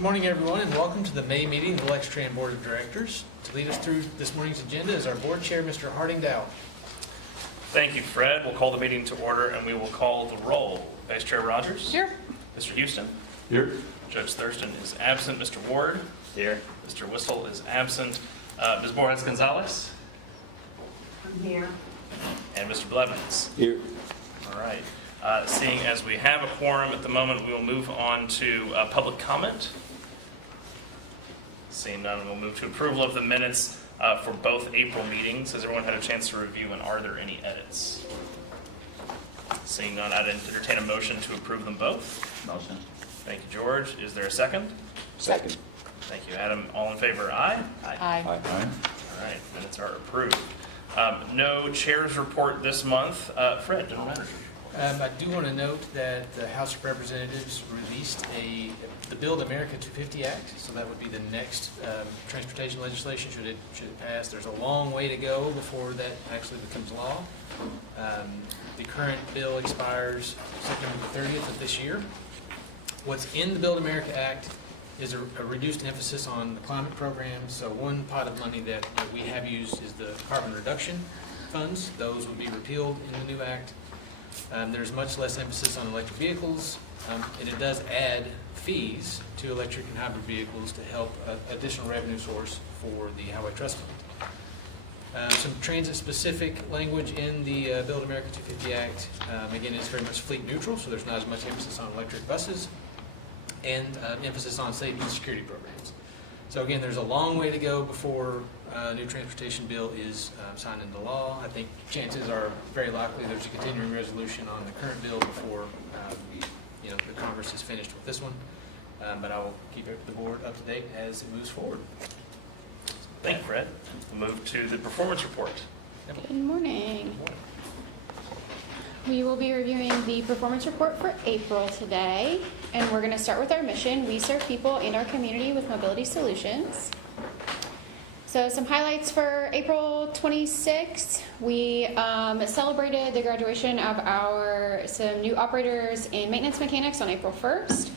Good morning, everyone, and welcome to the May meeting of the Lextran Board of Directors. To lead us through this morning's agenda is our Board Chair, Mr. Harding Dow. Thank you, Fred. We'll call the meeting to order, and we will call the roll. Vice Chair Rogers? Here. Mr. Houston? Here. Judge Thurston is absent. Mr. Ward? Here. Mr. Whistle is absent. Ms. Borges-Gonzalez? I'm here. And Mr. Blevins? Here. All right. Seeing as we have a quorum at the moment, we will move on to public comment. Seeing none, we'll move to approval of the minutes for both April meetings. Has everyone had a chance to review, and are there any edits? Seeing none, I'd entertain a motion to approve them both. Motion. Thank you, George. Is there a second? Second. Thank you, Adam. All in favor, aye? Aye. Aye. All right, minutes are approved. No chair's report this month. Fred, general manager. I do want to note that the House of Representatives released the Build America 250 Act, so that would be the next transportation legislation should it pass. There's a long way to go before that actually becomes law. The current bill expires September the 30th of this year. What's in the Build America Act is a reduced emphasis on the climate program. So one pot of money that we have used is the carbon reduction funds. Those will be repealed in the new act. There's much less emphasis on electric vehicles, and it does add fees to electric and hybrid vehicles to help additional revenue source for the Highway Trust Fund. Some transit-specific language in the Build America 250 Act. Again, it's very much fleet neutral, so there's not as much emphasis on electric buses, and emphasis on safety and security programs. So again, there's a long way to go before a new transportation bill is signed into law. I think chances are very likely there's a continuing resolution on the current bill before the Congress is finished with this one. But I will keep the board up to date as it moves forward. Thank you, Fred. We'll move to the performance report. Good morning. We will be reviewing the performance report for April today, and we're going to start with our mission. We serve people in our community with mobility solutions. So some highlights for April 26th. We celebrated the graduation of some new operators and maintenance mechanics on April 1st,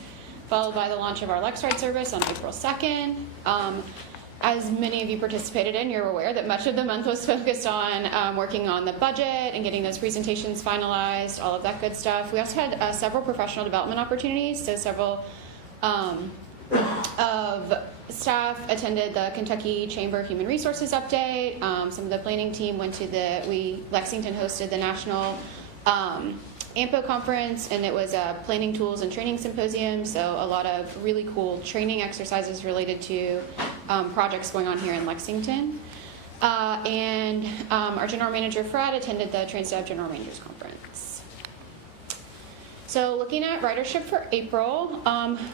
followed by the launch of our Lextran service on April 2nd. As many of you participated in, you're aware that much of the month was focused on working on the budget and getting those presentations finalized, all of that good stuff. We also had several professional development opportunities, so several of staff attended the Kentucky Chamber Human Resources update. Some of the planning team went to Lexington hosted the National AMPO conference, and it was a planning tools and training symposium, so a lot of really cool training exercises related to projects going on here in Lexington. And our general manager, Fred, attended the TransDev General Managers Conference. So looking at ridership for April,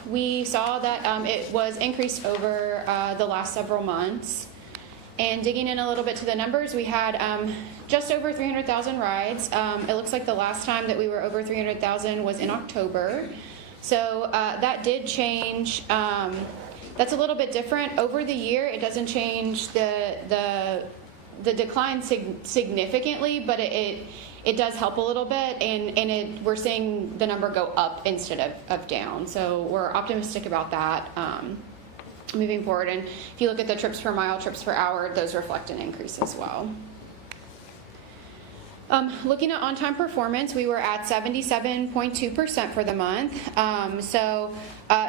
we saw that it was increased over the last several months. And digging in a little bit to the numbers, we had just over 300,000 rides. It looks like the last time that we were over 300,000 was in October. So that did change. That's a little bit different. Over the year, it doesn't change the decline significantly, but it does help a little bit, and we're seeing the number go up instead of down. So we're optimistic about that. Moving forward, and if you look at the trips per mile, trips per hour, those reflect an increase as well. Looking at on-time performance, we were at 77.2% for the month, so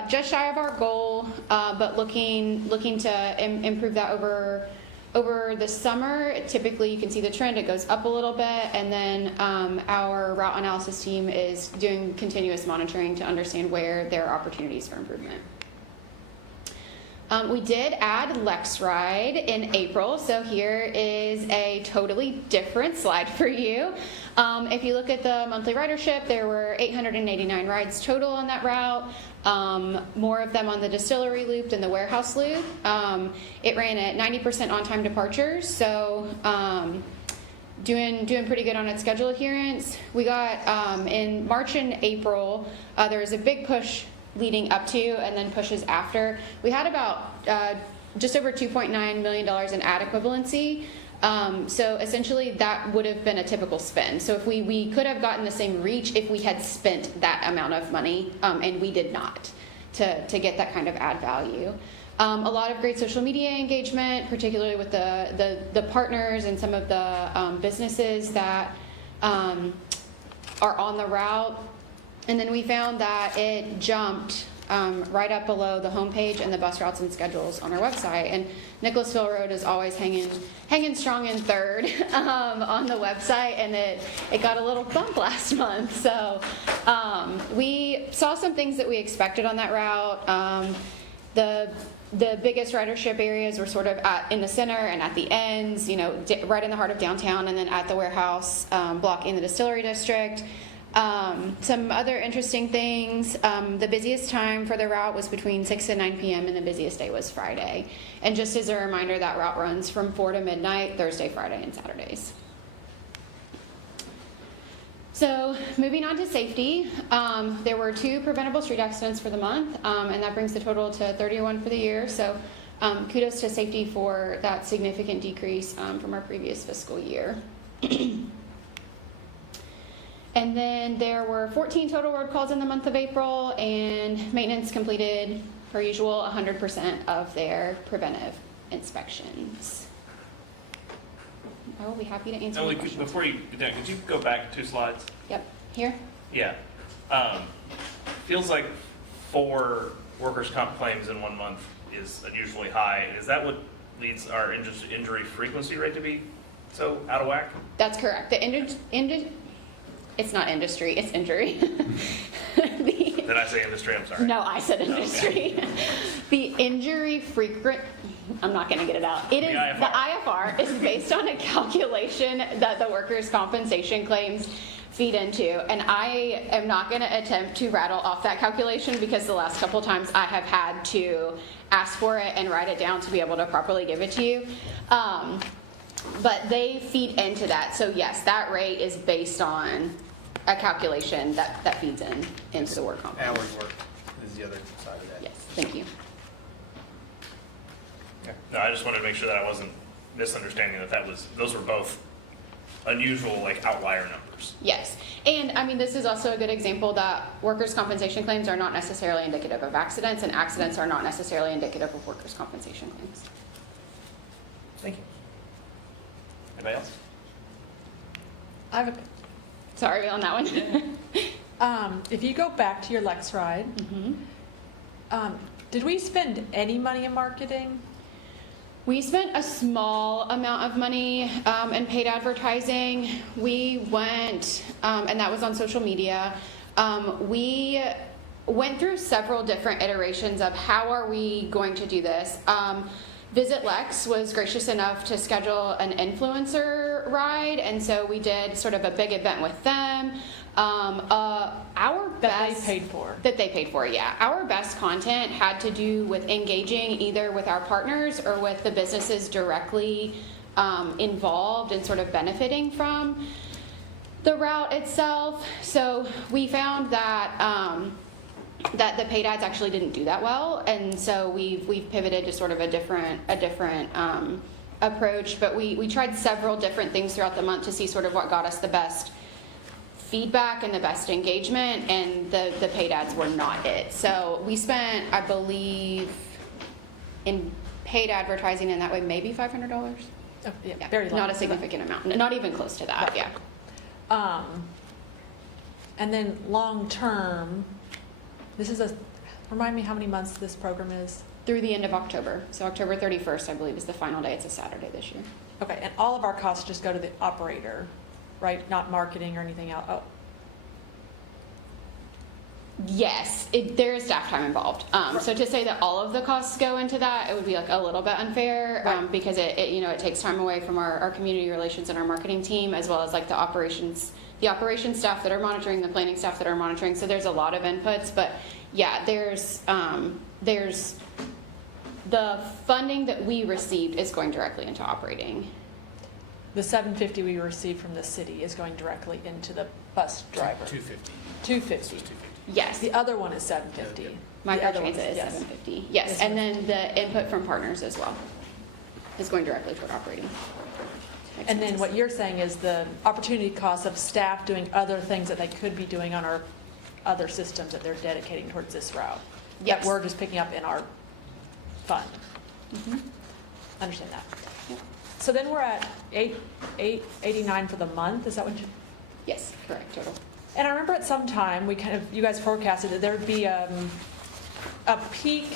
just shy of our goal, but looking to improve that over the summer. Typically, you can see the trend; it goes up a little bit, and then our route analysis team is doing continuous monitoring to understand where there are opportunities for improvement. We did add LexRide in April, so here is a totally different slide for you. If you look at the monthly ridership, there were 889 rides total on that route, more of them on the distillery loop than the warehouse loop. It ran at 90% on-time departures, so doing pretty good on its schedule adherence. We got, in March and April, there was a big push leading up to and then pushes after. We had about just over $2.9 million in ad equivalency. So essentially that would have been a typical spend. So if we could have gotten the same reach if we had spent that amount of money, and we did not. to get that kind of add value. A lot of great social media engagement, particularly with the partners and some of the businesses that are on the route. And then we found that it jumped right up below the homepage and the bus routes and schedules on our website. And Nicholasville Road is always hanging strong in third on the website, and it got a little bump last month. So we saw some things that we expected on that route. The biggest ridership areas were sort of in the center and at the ends, right in the heart of downtown, and then at the warehouse block in the Distillery District. Some other interesting things, the busiest time for the route was between 6 and 9 p.m. and the busiest day was Friday. And just as a reminder, that route runs from 4 to midnight, Thursday, Friday, and Saturdays. So moving on to safety, there were 2 preventable street accidents for the month, and that brings the total to 31 for the year. So kudos to safety for that significant decrease from our previous fiscal year. And then there were 14 total road calls in the month of April, and maintenance completed, per usual, 100% of their preventive inspections. I will be happy to answer any questions. Before you get done, could you go back 2 slides? Yep, here? Yeah. Feels like 4 workers' comp claims in 1 month is unusually high. Is that what leads our injury frequency rate to be so out of whack? That's correct. It's not industry, it's injury. Did I say industry? I'm sorry. No, I said industry. Okay. The injury frequent, I'm not going to get it out. The IFR is based on a calculation that the workers' compensation claims feed into. And I am not going to attempt to rattle off that calculation because the last couple times I have had to ask for it and write it down to be able to properly give it to you. But they feed into that. So yes, that rate is based on a calculation that feeds into the work comp. Hours worked is the other side of that. Yes, thank you. Okay. No, I just wanted to make sure that I wasn't misunderstanding those were both unusual, like outlier numbers. Yes, and I mean this is also a good example that workers' compensation claims are not necessarily indicative of accidents, and accidents are not necessarily indicative of workers' compensation claims. Thank you. Anybody else? I have Sorry on that one. if you go back to your Lex ride, did we spend any money in marketing? We spent a small amount of money in paid advertising. We went, and that was on social media. We went through several different iterations of how are we going to do this. Visit Lex was gracious enough to schedule an influencer ride, and so we did sort of a big event with them. They paid for. That they paid for, yeah. Our best content had to do with engaging either with our partners or with the businesses directly involved and sort of benefiting from the route itself. So we found that that the paid ads actually didn't do that well, and so we've pivoted to sort of a different approach. But we tried several different things throughout the month to see sort of what got us the best feedback and the best engagement, and the paid ads were not it. So we spent, I believe, in paid advertising in that way maybe $500. Oh, yeah, Yeah, very low. not a significant amount, not even close to that. Right. Yeah. And then long term, remind me how many months this program is? Through the end of October. So October 31st, I believe, is the final day. It's a Saturday this year. Okay, and all of our costs just go to the operator, right? Not marketing or anything else? Oh. Yes, there is staff time involved. So to say that all of the costs go into that, it would be like a little bit unfair, Right. because it takes time away from our community relations and our marketing team, as well as like the operations staff that are monitoring, the planning staff that are monitoring. So there's a lot of inputs, but yeah, there's the funding that we received is going directly into operating. The $750 we received from the city is going directly into the bus driver. $250. $250. This was $250. Yes, The other one is $750. Yeah. The other one microtransit is yes. $750. Yes, Yes, and then the input from partners as well is going directly toward operating. And then what you're saying is the opportunity cost of staff doing other things that they could be doing on our other systems that they're dedicating towards this route. that Yes. we're just picking up in our fund. Mhm. Understand that. Yep. So then we're at 889 for the month, is that what you? Yes, correct, total. And I remember at some time, you guys forecasted that there'd be a peak.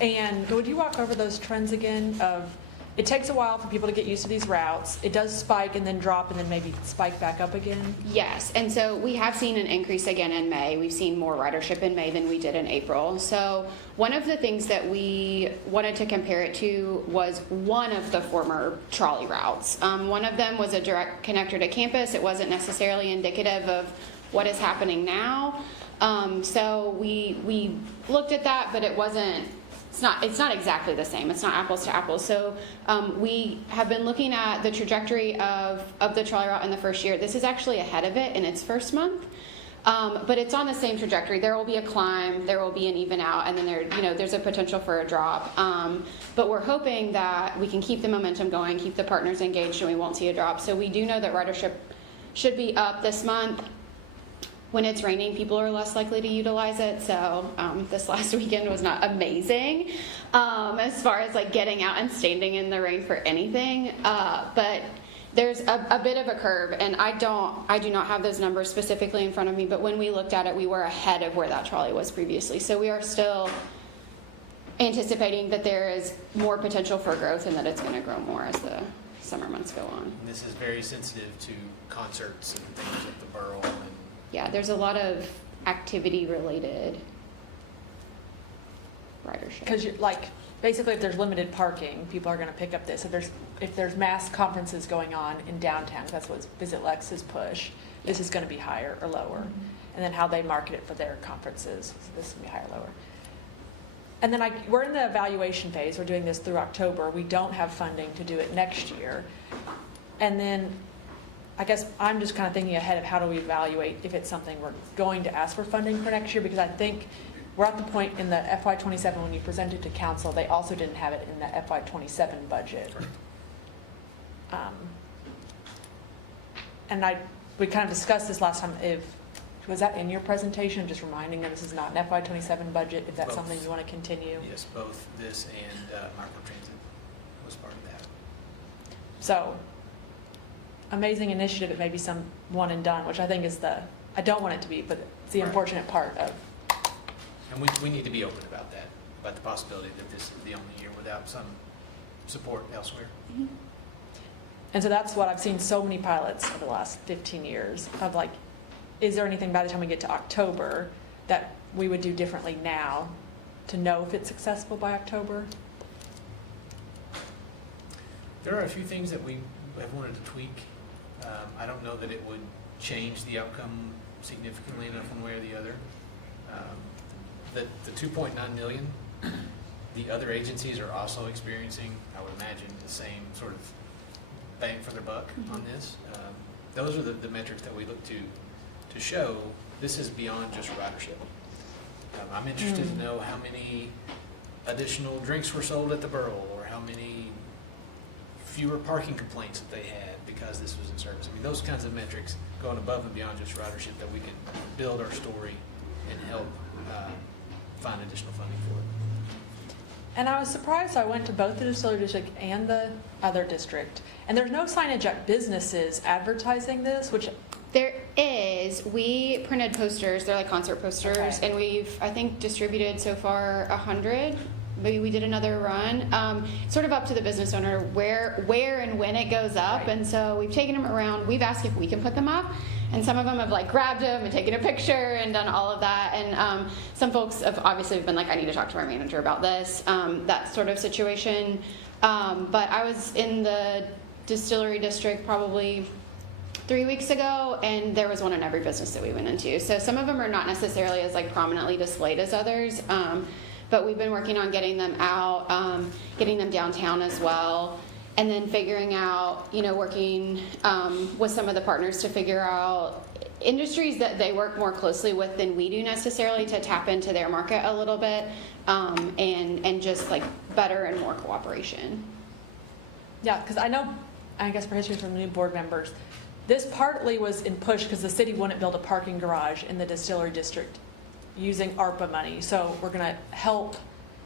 And would you walk over those trends again of, it takes a while for people to get used to these routes. It does spike and then drop and then maybe spike back up again. Yes, and so we have seen an increase again in May. We've seen more ridership in May than we did in April. So one of the things that we wanted to compare it to was one of the former trolley routes. One of them was a direct connector to campus. It wasn't necessarily indicative of what is happening now. So we looked at that, but it wasn't. It's not exactly the same. It's not apples to apples. So we have been looking at the trajectory of the trolley route in the first year. This is actually ahead of it in its first month, but it's on the same trajectory. There will be a climb, there will be an even out, and then there's a potential for a drop. But we're hoping that we can keep the momentum going, keep the partners engaged, and we won't see a drop. So we do know that ridership should be up this month. When it's raining, people are less likely to utilize it. So this last weekend was not amazing as far as like getting out and standing in the rain for anything. But there's a bit of a curve, and I do not have those numbers specifically in front of me. But when we looked at it, we were ahead of where that trolley was previously. So we are still anticipating that there is more potential for growth and that it's going to grow more as the summer months go on. And this is very sensitive to concerts and things at the borough. And Yeah, there's a lot of activity-related ridership. Because basically if there's limited parking, people are going to pick up this. If there's mass conferences going on in downtown, that's what Visit Lex's push, this is going to be higher or lower. And then how they market it for their conferences, so this will be higher or lower. And then we're in the evaluation phase. We're doing this through October. We don't have funding to do it next year. And then I guess I'm just kind of thinking ahead of how do we evaluate if it's something we're going to ask for funding for next year, because I think we're at the point in the FY27 when you present it to council, they also didn't have it in the FY27 budget. And we kind of discussed this last time. Was that in your presentation, just reminding them this is not an FY27 budget, if that's Both. something you want to continue? yes, both this and microtransit was part of that. So, amazing initiative, it may be some one and done, which I think is I don't want it to be, but it's the unfortunate part of. And we need to be open about that, about the possibility that this is the only year without some support elsewhere. Mhm. And so that's what I've seen so many pilots over the last 15 years of is there anything by the time we get to October that we would do differently now to know if it's successful by October? There are a few things that we have wanted to tweak. I don't know that it would change the outcome significantly enough one way or the other. The 2.9 million, the other agencies are also experiencing, I would imagine, the same sort of bang for their buck on this. Those are the metrics that we look to show this is beyond just ridership. I'm interested to know how many additional drinks were sold at the borough, or how many fewer parking complaints that they had because this was in service. I mean, those kinds of metrics going above and beyond just ridership that we can build our story and help find additional funding for it. And I was surprised, I went to both the distillery district and the other district, and there's no signage at businesses advertising this, which There is. We printed posters. They're like concert posters, Okay. and we've, I think, distributed so far 100. Maybe we did another run. Sort of up to the business owner where and when it goes up. Right. And so we've taken them around. We've asked if we can put them up, and some of them have grabbed them and taken a picture and done all of that. And some folks have obviously been like, I need to talk to my manager about this. That sort of situation. But I was in the distillery district probably 3 weeks ago, and there was one in every business that we went into. So some of them are not necessarily as prominently displayed as others, but we've been working on getting them out, getting them downtown as well, and then figuring out, working with some of the partners to figure out industries that they work more closely with than we do necessarily, to tap into their market a little bit, and just better and more cooperation. Yeah, because I guess for history from new board members, this partly was in push because the city wouldn't build a parking garage in the distillery district using ARPA money, so we're gonna help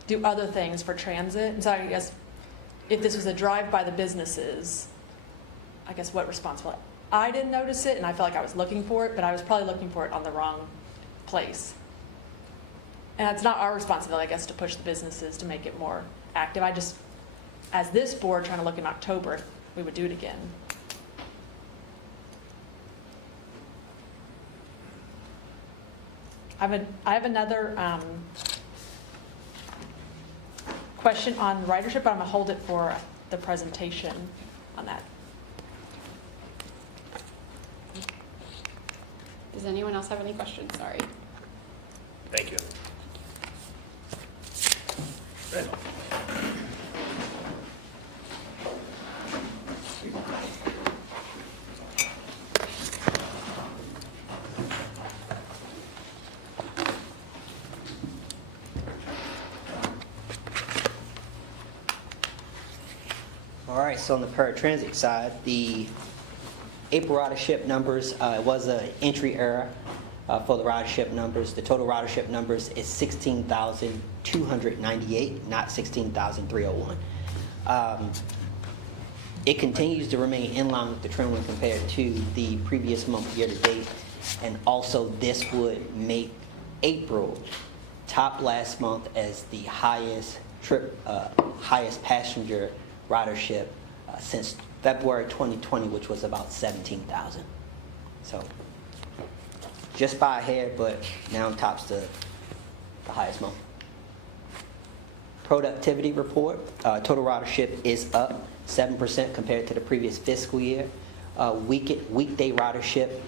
do other things for transit. And so I guess if this was a drive by the businesses, I guess what responsibility? I didn't notice it, and I felt like I was looking for it, but I was probably looking for it on the wrong place. And it's not our responsibility, I guess, to push the businesses to make it more active. I just, as this board, trying to look in October, if we would do it again. I have another question on ridership, but I'm gonna hold it for the presentation on that. Does anyone else have any questions? Sorry. Thank you. Good. All right, so on the paratransit side, the April ridership numbers was an entry error for the ridership numbers. The total ridership numbers is 16,298, not 16,301. It continues to remain in line with the trend when compared to the previous month year to date, and also this would make April top last month as the highest passenger ridership since February 2020, which was about 17,000. So just by a hair, but now tops the highest month. Productivity report, total ridership is up 7% compared to the previous fiscal year. Weekday ridership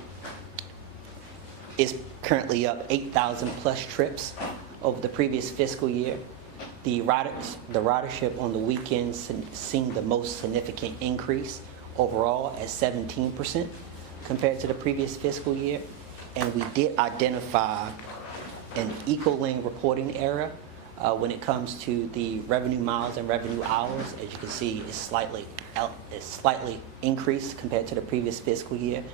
is currently up 8,000 plus trips over the previous fiscal year. The ridership on the weekends seeing the most significant increase overall at 17% compared to the previous fiscal year. And we did identify an eco-lane reporting error when it comes to the revenue miles and revenue hours. As you can see, it's slightly increased compared to the previous fiscal year.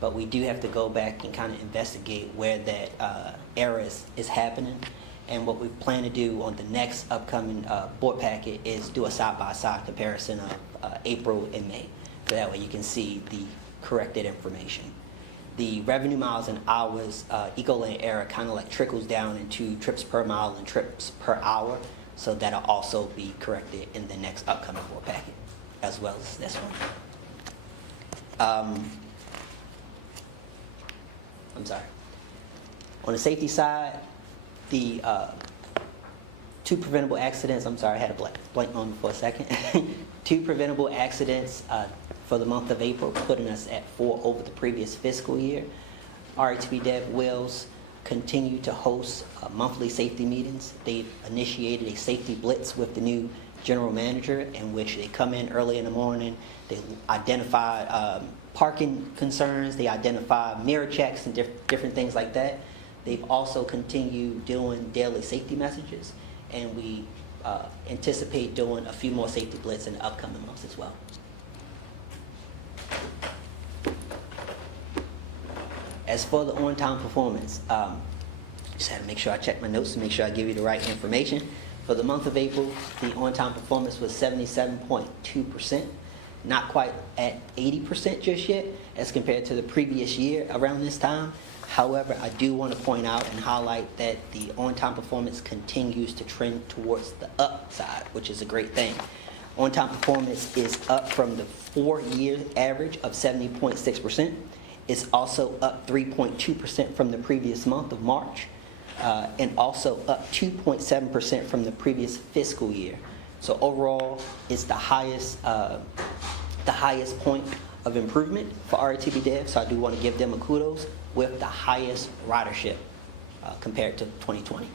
But we do have to go back and kind of investigate where that error is happening. And what we plan to do on the next upcoming board packet is do a side-by-side comparison of April and May. So that way you can see the corrected information. The revenue miles and hours eco-lane error kind of like trickles down into trips per mile and trips per hour. So that'll also be corrected in the next upcoming board packet, as well as this one. I'm sorry. On the safety side, the two preventable accidents, I'm sorry, I had a blank moment for a second. 2 preventable accidents for the month of April, putting us at 4 over the previous fiscal year. RHB Dev Wills continue to host monthly safety meetings. They've initiated a safety blitz with the new general manager, in which they come in early in the morning, they identify parking concerns, they identify mirror checks and different things like that. They've also continued doing daily safety messages, and we anticipate doing a few more safety blitz in the upcoming months as well. As for the on-time performance, just had to make sure I check my notes to make sure I give you the right information. For the month of April, the on-time performance was 77.2%, not quite at 80% just yet as compared to the previous year around this time. However, I do want to point out and highlight that the on-time performance continues to trend towards the upside, which is a great thing. On-time performance is up from the 4-year average of 70.6%. It's also up 3.2% from the previous month of March, and also up 2.7% from the previous fiscal year. So overall, it's the highest point of improvement for RTB Dev. So I do want to give them a kudos with the highest ridership compared to 2020.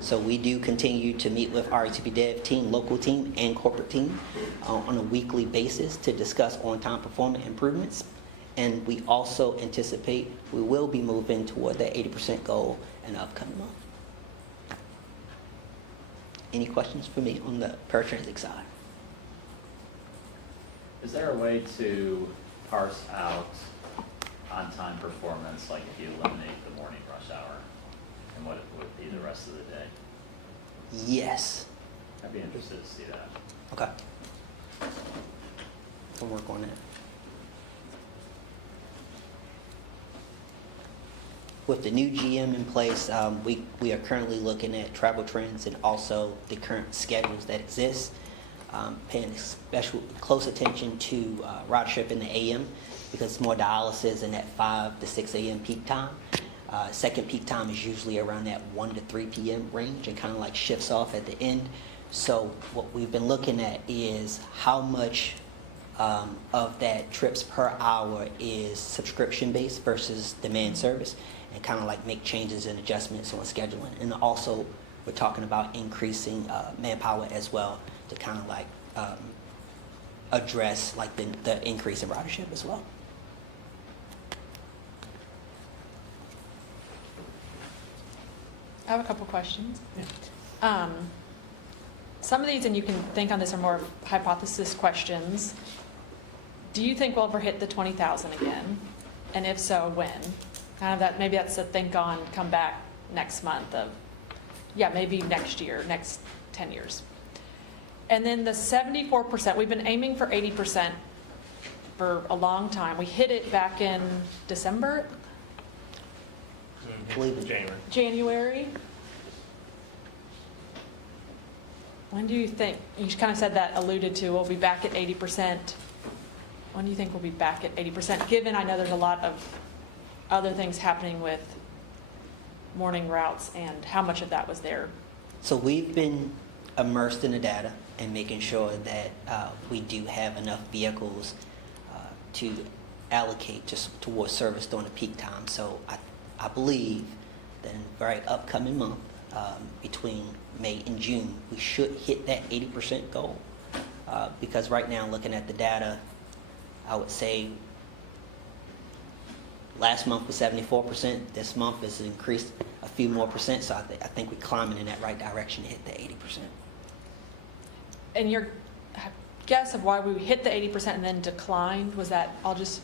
So we do continue to meet with RTB Dev team, local team, and corporate team on a weekly basis to discuss on-time performance improvements. And we also anticipate we will be moving toward that 80% goal in the upcoming month. Any questions for me on the paratransit side? Is there a way to parse out on-time performance, like if you eliminate the morning rush hour? And what would be the rest of the day? Yes. I'd be interested to see that. Okay. We'll work on that. With the new GM in place, we are currently looking at travel trends and also the current schedules that exist, paying special close attention to ridership in the AM because it's more dialysis in that 5 to 6 a.m. peak time. Second peak time is usually around that 1 to 3 p.m. range and kind of like shifts off at the end. So what we've been looking at is how much of that trips per hour is subscription based versus demand service, and kind of like make changes and adjustments on scheduling. And also we're talking about increasing manpower as well to kind of like address like the increase in ridership as well. I have a couple questions. Some of these, and you can think on this, are more hypothesis questions. Do you think we'll ever hit the 20,000 again? And if so, when? Kind of that, maybe that's a think on, come back next month of, yeah, maybe next year, next 10 years. And then the 74%, we've been aiming for 80% for a long time. We hit it back in December, Believe it. January. January. When do you think, you kind of said that, alluded to, we'll be back at 80%. When do you think we'll be back at 80%? Given I know there's a lot of other things happening with morning routes and how much of that was there. So we've been immersed in the data and making sure that we do have enough vehicles to allocate towards service during the peak time. So I believe that in the very upcoming month, between May and June, we should hit that 80% goal. Because right now, looking at the data, I would say last month was 74%. This month has increased a few more percent. So I think we're climbing in that right direction to hit the 80%. And your guess of why we hit the 80% and then declined, was that all just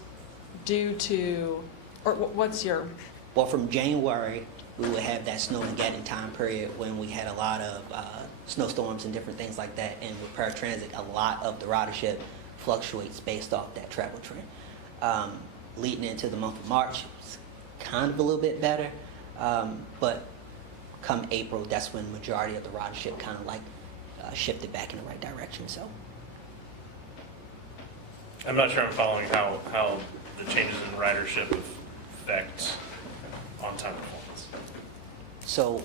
due to, or what's your? Well, from January, we would have that snow and getting time period when we had a lot of snowstorms and different things like that. And with paratransit, a lot of the ridership fluctuates based off that travel trend. Leading into the month of March, it's kind of a little bit better. But come April, that's when the majority of the ridership kind of like shifted back in the right direction. So I'm not sure I'm following how the changes in ridership affect on-time performance. So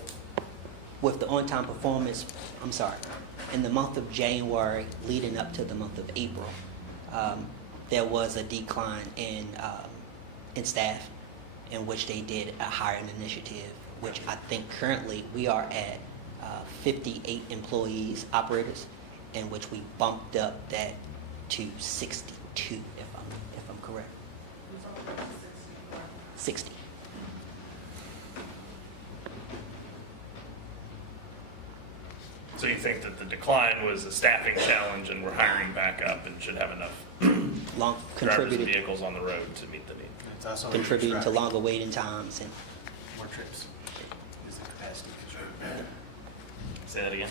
with the on-time performance, in the month of January leading up to the month of April, there was a decline in staff, in which they did a hiring initiative, which I think currently we are at 58 employees, operators, in which we bumped up that to 62, if I'm correct. 60. So you think that the decline was a staffing challenge and we're hiring back up and should have enough drivers and Contributed, vehicles on the road to meet the need? It's also contributing to longer waiting times and more trips is the capacity control. Say that again?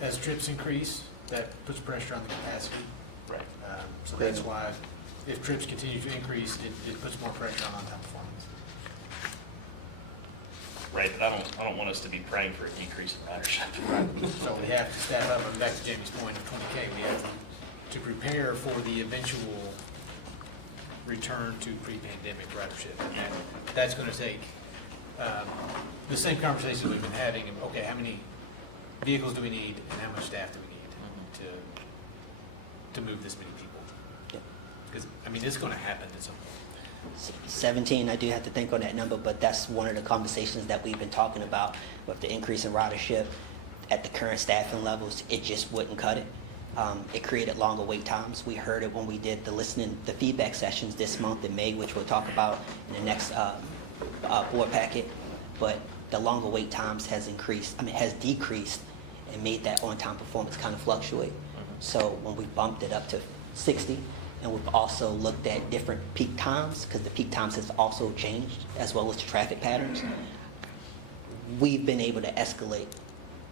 As trips increase, that puts pressure on the capacity. Right. So that's why if trips continue to increase, it puts more pressure on on-time performance. Right, but I don't want us to be praying for a decrease in ridership. So we have to staff up, and back to Jamie's point of 20K, we have to prepare for the eventual return to pre-pandemic ridership. And that's going to take the same conversation we've been having. Okay, how many vehicles do we need, and how much staff do we need to move this many people? yeah. Because I mean, it's going to happen at some point. 17, I do have to think on that number, but that's one of the conversations that we've been talking about with the increase in ridership at the current staffing levels. It just wouldn't cut it. It created longer wait times. We heard it when we did the feedback sessions this month in May, which we'll talk about in the next board packet. But the longer wait times has decreased and made that on-time performance kind of fluctuate. So when we bumped it up to 60, and we've also looked at different peak times, because the peak times has also changed, as well as the traffic patterns. we've been able to escalate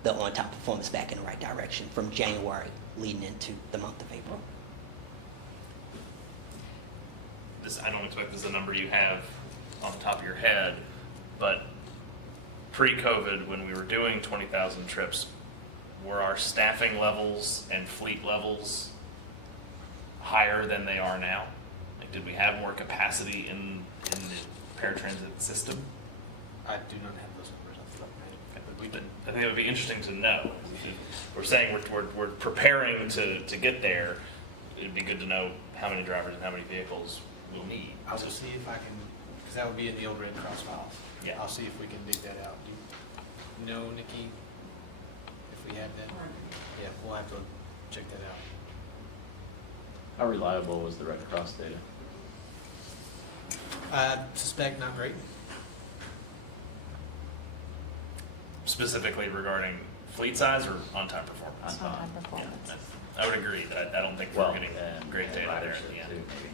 the on-time performance back in the right direction from January leading into the month of April. I don't expect this is a number you have on the top of your head, but pre-COVID, when we were doing 20,000 trips, were our staffing levels and fleet levels higher than they are now? Like, did we have more capacity in the paratransit system? I do not have those numbers off the top of my head, but we can. I think it would be interesting to know. We're saying we're preparing to get there. It'd be good to know how many drivers and how many vehicles we'll need. I'll just see if I can, because that would be in the old Red Cross files. Yeah. I'll see if we can dig that out. Do you know, Nikki, if we have that? Yeah, we'll have to check that out. How reliable was the Red Cross data? I suspect not great. Specifically regarding fleet size or on-time performance? On-time Yeah, performance. I would agree that I don't think we're getting great data there at the end. Too, maybe.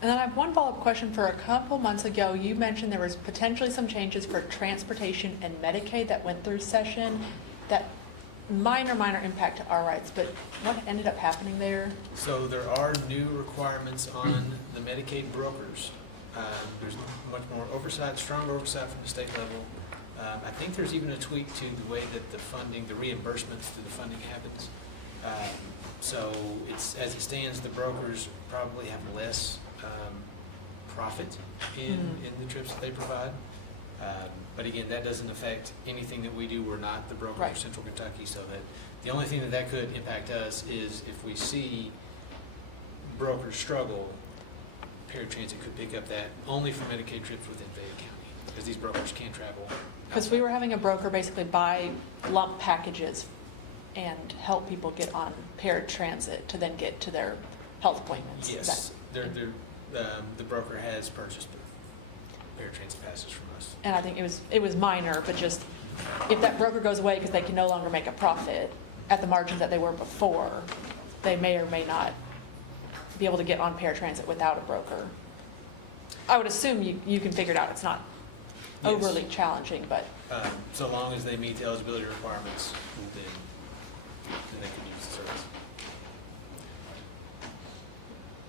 And then I have one follow-up question. For a couple months ago, you mentioned there was potentially some changes for transportation and Medicaid that went through session that minor impact to our rights, but what ended up happening there? So there are new requirements on the Medicaid brokers. There's much more oversight, stronger oversight from the state level. I think there's even a tweak to the way that the funding, the reimbursements to the funding happens. So it's, as it stands, the brokers probably have less profit in the trips that they provide. But again, that doesn't affect anything that we do. We're not the broker Right. of Central Kentucky, so that the only thing that could impact us is if we see brokers struggle, paratransit could pick up that only for Medicaid trips within Fayette County, because these brokers can't travel. Because we were having a broker basically buy lump packages and help people get on paratransit to then get to their health appointments. Is Yes, that- the broker has purchased paratransit passes from us. And I think it was minor, but just if that broker goes away because they can no longer make a profit at the margins that they were before, they may or may not be able to get on paratransit without a broker. I would assume you can figure it out. It's not Yes. overly challenging, but So long as they meet the eligibility requirements, then they can use the service.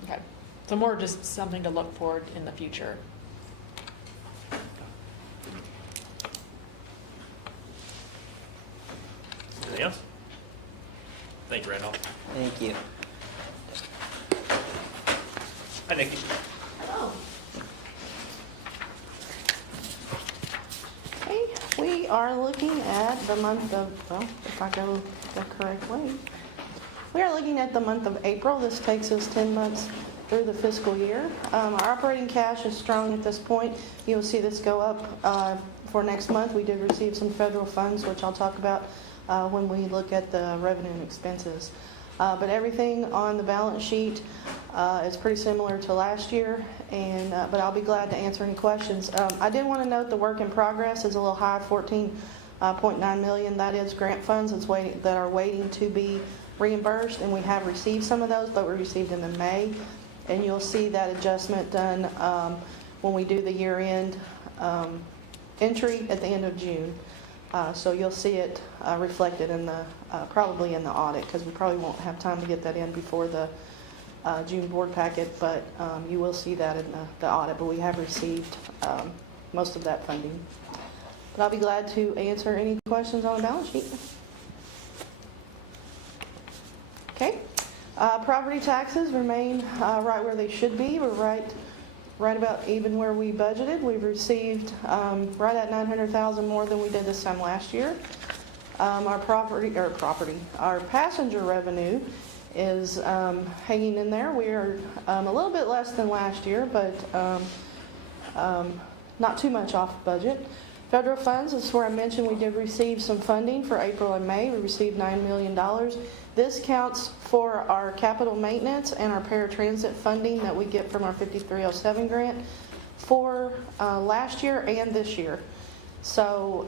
okay. So more just something to look forward in the future. Anything else? Thank you, Randolph. Thank you. Hi, Nikki. Okay, we are looking at the month of, well, if I go the correct way. We are looking at the month of April. This takes us 10 months through the fiscal year. Our operating cash is strong at this point. You'll see this go up for next month. We did receive some federal funds, which I'll talk about when we look at the revenue and expenses. But everything on the balance sheet is pretty similar to last year, and but I'll be glad to answer any questions. I did want to note the work in progress is a little high, 14.9 million. That is grant funds that are waiting to be reimbursed, and we have received some of those, but we received them in May. And you'll see that adjustment done when we do the year-end entry at the end of June. So you'll see it reflected in the probably in the audit, because we probably won't have time to get that in before the June board packet, but you will see that in the audit. But we have received most of that funding. But I'll be glad to answer any questions on the balance sheet. Okay. Property taxes remain right where they should be. We're right about even where we budgeted. We've received right at $900,000 more than we did this time last year. Our passenger revenue is hanging in there. We are a little bit less than last year, but not too much off budget. Federal funds, this is where I mentioned we did receive some funding for April and May. We received $9 million. This counts for our capital maintenance and our paratransit funding that we get from our 5307 grant for last year and this year. So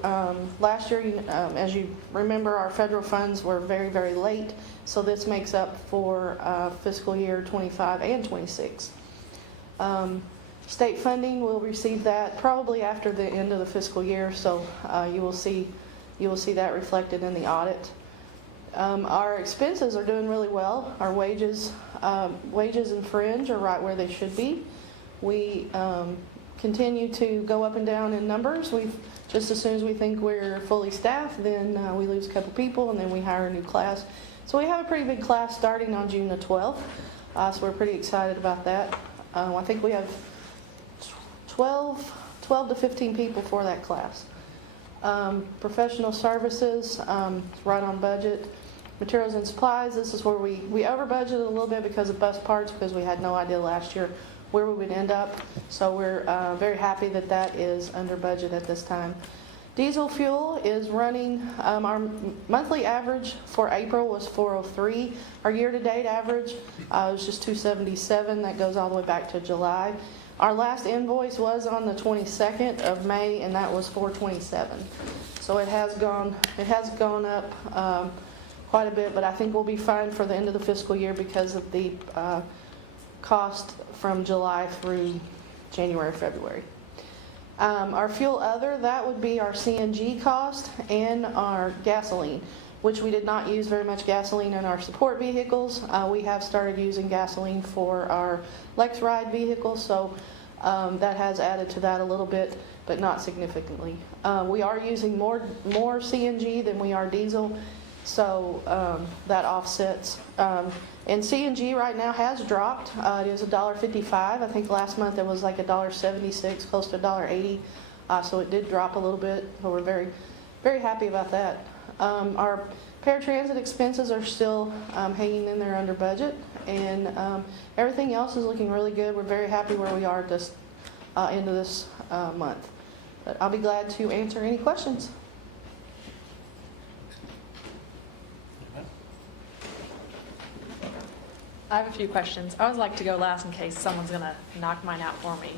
last year, as you remember, our federal funds were very, very late. So this makes up for fiscal year 25 and 26. State funding, we'll receive that probably after the end of the fiscal year, so you will see that reflected in the audit. Our expenses are doing really well. Our wages and fringe are right where they should be. We continue to go up and down in numbers. Just as soon as we think we're fully staffed, then we lose a couple people, and then we hire a new class. So we have a pretty big class starting on June the 12th, so we're pretty excited about that. I think we have 12 to 15 people for that class. Professional services, right on budget. Materials and supplies, this is where we over budgeted a little bit because of bus parts, because we had no idea last year where we would end up. So we're very happy that that is under budget at this time. Diesel fuel is running, our monthly average for April was 403. Our year-to-date average was just 277. That goes all the way back to July. Our last invoice was on the 22nd of May, and that was 427. So it has gone up quite a bit, but I think we'll be fine for the end of the fiscal year because of the cost from July through January, February. Our fuel other, that would be our CNG cost and our gasoline, which we did not use very much gasoline in our support vehicles. We have started using gasoline for our Lextran vehicles, so that has added to that a little bit, but not significantly. We are using more CNG than we are diesel, so that offsets. And CNG right now has dropped. It is $1.55. I think last month it was like $1.76, close to $1.80. So it did drop a little bit. So we're very, very happy about that. Our paratransit expenses are still hanging in there under budget, and everything else is looking really good. We're very happy where we are at this end of this month. But I'll be glad to answer any questions. I have a few questions. I always like to go last in case someone's going to knock mine out for me.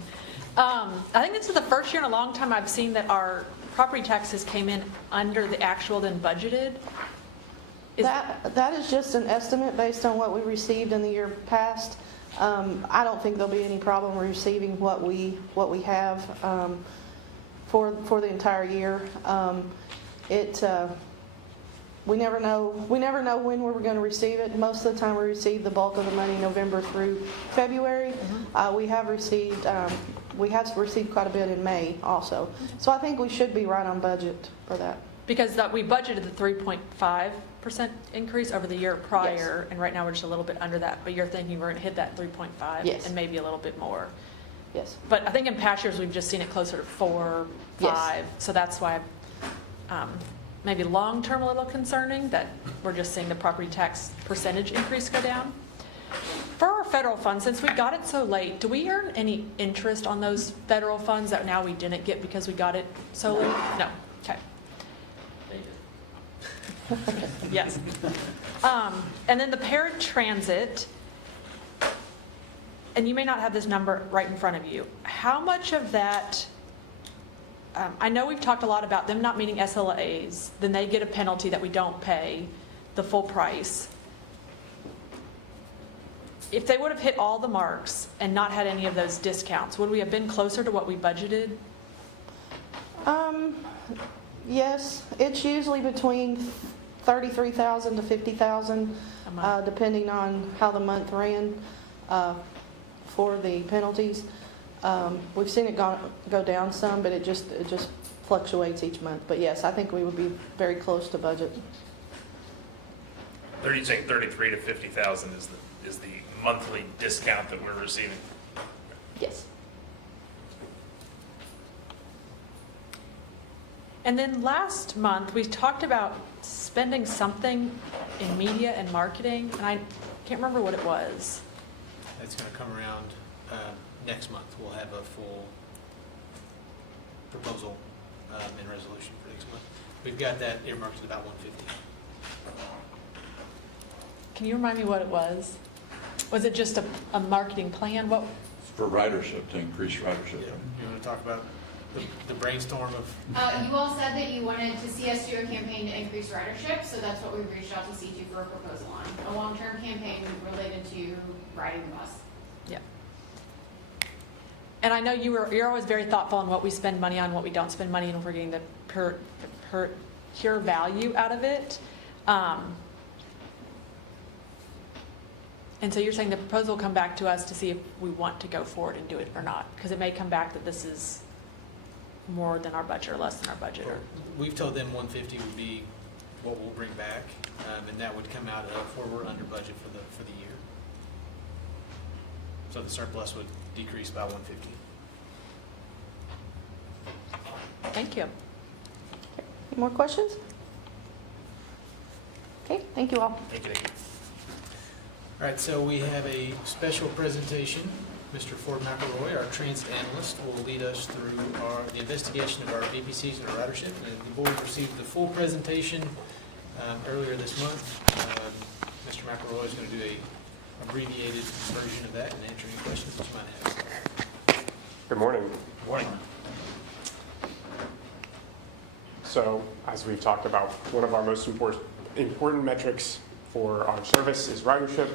I think this is the first year in a long time I've seen that our property taxes came in under the actual than budgeted. That is just an estimate based on what we received in the year past. I don't think there'll be any problem receiving what we have for the entire year. We never know when we're going to receive it. Most of the time we receive the bulk of the money November through February. We have received quite a bit in May also. So I think we should be right on budget for that. Because we budgeted the 3.5% increase over the year prior, Yes. and right now we're just a little bit under that. But you're thinking we're going to hit that 3.5 Yes. and maybe a little bit more. Yes. But I think in past years we've just seen it closer to 4, 5. Yes. So that's why maybe long-term a little concerning that we're just seeing the property tax percentage increase go down. For our federal funds, since we got it so late, do we earn any interest on those federal funds that now we didn't get because we got it so late? No. Okay. Yes. And then the paratransit, and you may not have this number right in front of you. How much of that, I know we've talked a lot about them not meeting SLAs, then they get a penalty that we don't pay the full price. If they would have hit all the marks and not had any of those discounts, would we have been closer to what we budgeted? Yes, it's usually between $33,000 to $50,000, A month. depending on how the month ran for the penalties. We've seen it go down some, but it just fluctuates each month. But yes, I think we would be very close to budget. Are you saying 33 to 50,000 is the monthly discount that we're receiving? Yes. And then last month, we talked about spending something in media and marketing, and I can't remember what it was. That's going to come around next month. We'll have a full proposal and resolution for next month. We've got that earmarked at about 150. Can you remind me what it was? Was it just a marketing plan? What? For ridership, to increase ridership. Yeah. You want to talk about the brainstorm of? You all said that you wanted to see us do a campaign to increase ridership, so that's what we reached out to C2 for a proposal on. A long-term campaign related to riding the bus. Yeah. And I know you're always very thoughtful on what we spend money on, what we don't spend money on, if we're getting the pure value out of it. And so you're saying the proposal will come back to us to see if we want to go forward and do it or not? Because it may come back that this is more than our budget or less than our budget. Or We've told them 150 would be what we'll bring back, and that would come out of where we're under budget for the year. So the surplus would decrease by 150. Thank you. Any more questions? Okay, thank you all. Thank you. All right, so we have a special presentation. Mr. Ford McElroy, our transit analyst, will lead us through the investigation of our APCs and our ridership. And the board received the full presentation earlier this month. Mr. McElroy is going to do a abbreviated version of that and answer any questions that you might have. Good morning. Morning. So, as we've talked about, one of our most important metrics for our service is ridership,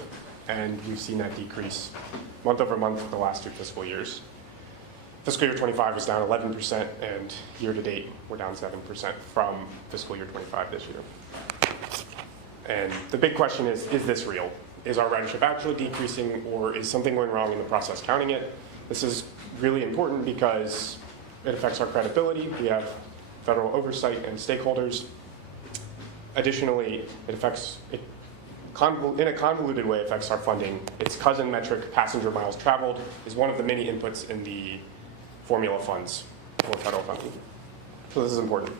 and we've seen that decrease month over month for the last 2 fiscal years. Fiscal year 25 was down 11%, and year to date, we're down 7% from fiscal year 25 this year. And the big question is this real? Is our ridership actually decreasing, or is something going wrong in the process counting it? This is really important because it affects our credibility. We have federal oversight and stakeholders. Additionally, it affects, in a convoluted way, affects our funding. Its cousin metric, passenger miles traveled, is one of the many inputs in the formula funds for federal funding. So this is important.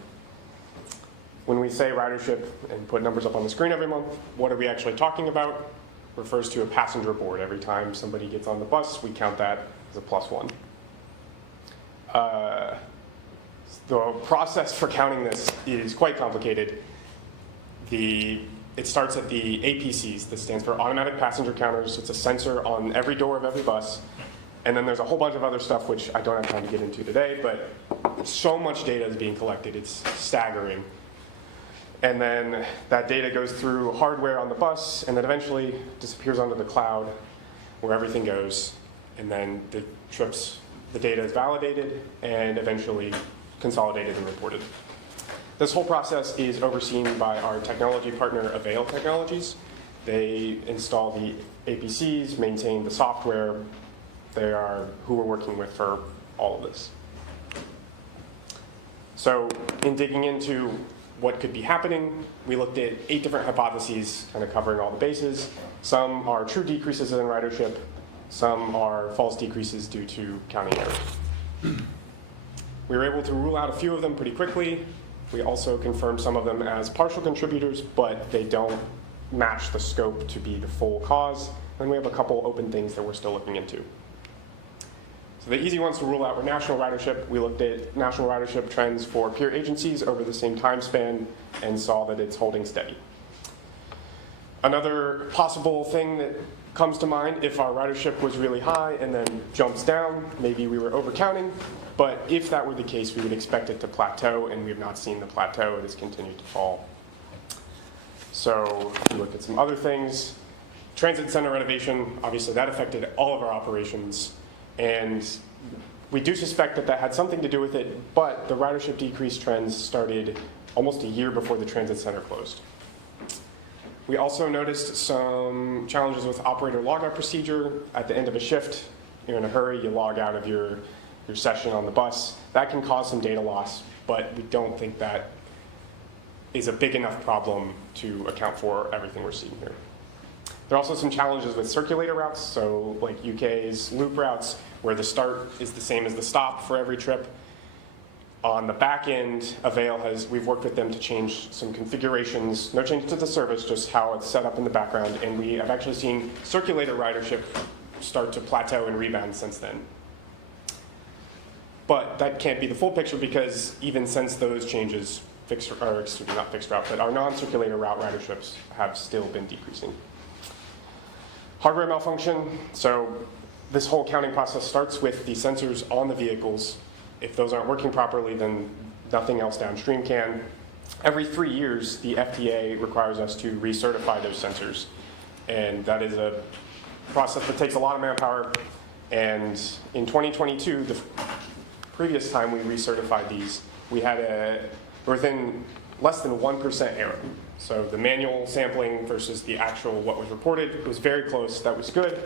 When we say ridership and put numbers up on the screen every month, what are we actually talking about? Refers to a passenger board. Every time somebody gets on the bus, we count that as a +1. The process for counting this is quite complicated. It starts at the APCs. This stands for automatic passenger counters. It's a sensor on every door of every bus. And then there's a whole bunch of other stuff which I don't have time to get into today, but so much data is being collected. It's staggering. And then that data goes through hardware on the bus and then eventually disappears onto the cloud where everything goes. And then the data is validated and eventually consolidated and reported. This whole process is overseen by our technology partner, Avail Technologies. They install the APCs, maintain the software. They are who we're working with for all of this. So in digging into what could be happening, we looked at 8 different hypotheses, kind of covering all the bases. Some are true decreases in ridership. Some are false decreases due to counting error. We were able to rule out a few of them pretty quickly. We also confirmed some of them as partial contributors, but they don't match the scope to be the full cause. And we have a couple open things that we're still looking into. So the easy ones to rule out were national ridership. We looked at national ridership trends for peer agencies over the same time span and saw that it's holding steady. Another possible thing that comes to mind, if our ridership was really high and then jumps down, maybe we were overcounting. But if that were the case, we would expect it to plateau, and we have not seen the plateau. It has continued to fall. So we looked at some other things. Transit center renovation, obviously that affected all of our operations. And we do suspect that that had something to do with it, but the ridership decrease trends started almost a year before the transit center closed. We also noticed some challenges with operator logout procedure. At the end of a shift, you're in a hurry, you log out of your session on the bus. That can cause some data loss, but we don't think that is a big enough problem to account for everything we're seeing here. There are also some challenges with circulator routes, so like UK's loop routes, where the start is the same as the stop for every trip. On the back end, Avail we've worked with them to change some configurations, no change to the service, just how it's set up in the background, and we have actually seen circulator ridership start to plateau and rebound since then. But that can't be the full picture because even since those changes, not fixed route, but our non-circulator route riderships have still been decreasing. Hardware malfunction. So this whole counting process starts with the sensors on the vehicles. If those aren't working properly, then nothing else downstream can. Every 3 years, the FDA requires us to recertify those sensors. And that is a process that takes a lot of manpower. And in 2022, the previous time we recertified these, we had within less than 1% error. So the manual sampling versus the actual what was reported was very close. That was good.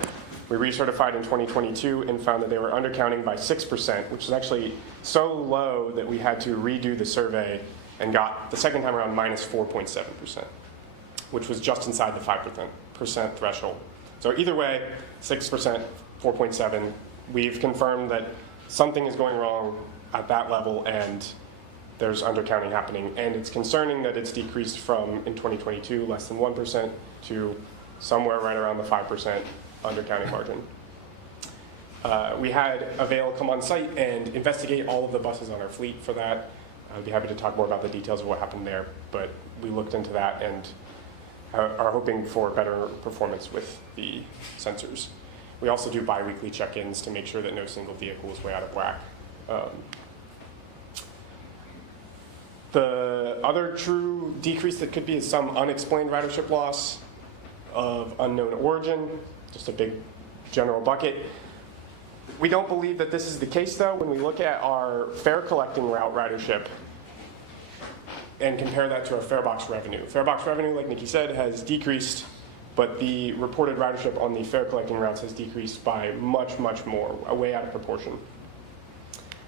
We recertified in 2022 and found that they were undercounting by 6%, which is actually so low that we had to redo the survey and got the second time around minus 4.7%, which was just inside the 5% threshold. So either way, 6%, 4.7, we've confirmed that something is going wrong at that level and there's undercounting happening. And it's concerning that it's decreased from, in 2022, less than 1% to somewhere right around the 5% undercounting margin. We had Avail come on site and investigate all of the buses on our fleet for that. I'd be happy to talk more about the details of what happened there, but we looked into that and are hoping for better performance with the sensors. We also do bi-weekly check-ins to make sure that no single vehicle is way out of whack. The other true decrease that could be is some unexplained ridership loss of unknown origin, just a big general bucket. We don't believe that this is the case, though, when we look at our fare collecting route ridership and compare that to our fare box revenue. Fare box revenue, like Nikki said, has decreased, but the reported ridership on the fare collecting routes has decreased by much, much more, way out of proportion.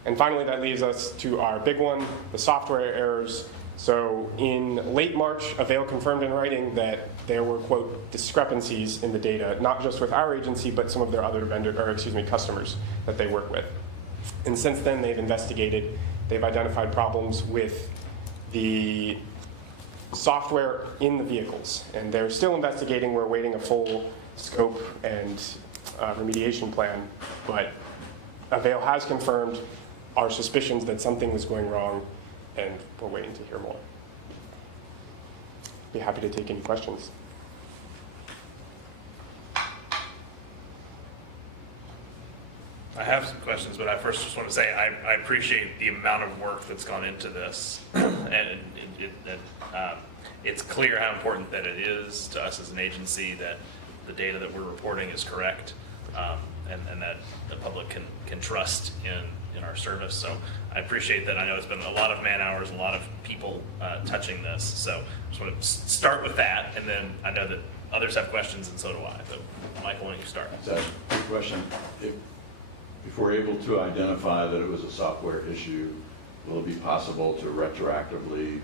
And finally, that leaves us to our big one, the software errors. So in late March, Avail confirmed in writing that there were, quote, discrepancies in the data, not just with our agency, but some of their other customers that they work with. And since then, they've investigated. They've identified problems with the software in the vehicles. And they're still investigating. We're awaiting a full scope and remediation plan. But Avail has confirmed our suspicions that something was going wrong, and we're waiting to hear more. Be happy to take any questions. I have some questions, but I first just want to say I appreciate the amount of work that's gone into this, and it's clear how important that it is to us as an agency that the data that we're reporting is correct, and that the public can trust in our service. So I appreciate that. I know it's been a lot of man hours, a lot of people touching this. So I just want to start with that, and then I know that others have questions, and so do I. So Michael, why don't you start? That's a good question. If we're able to identify that it was a software issue, will it be possible to retroactively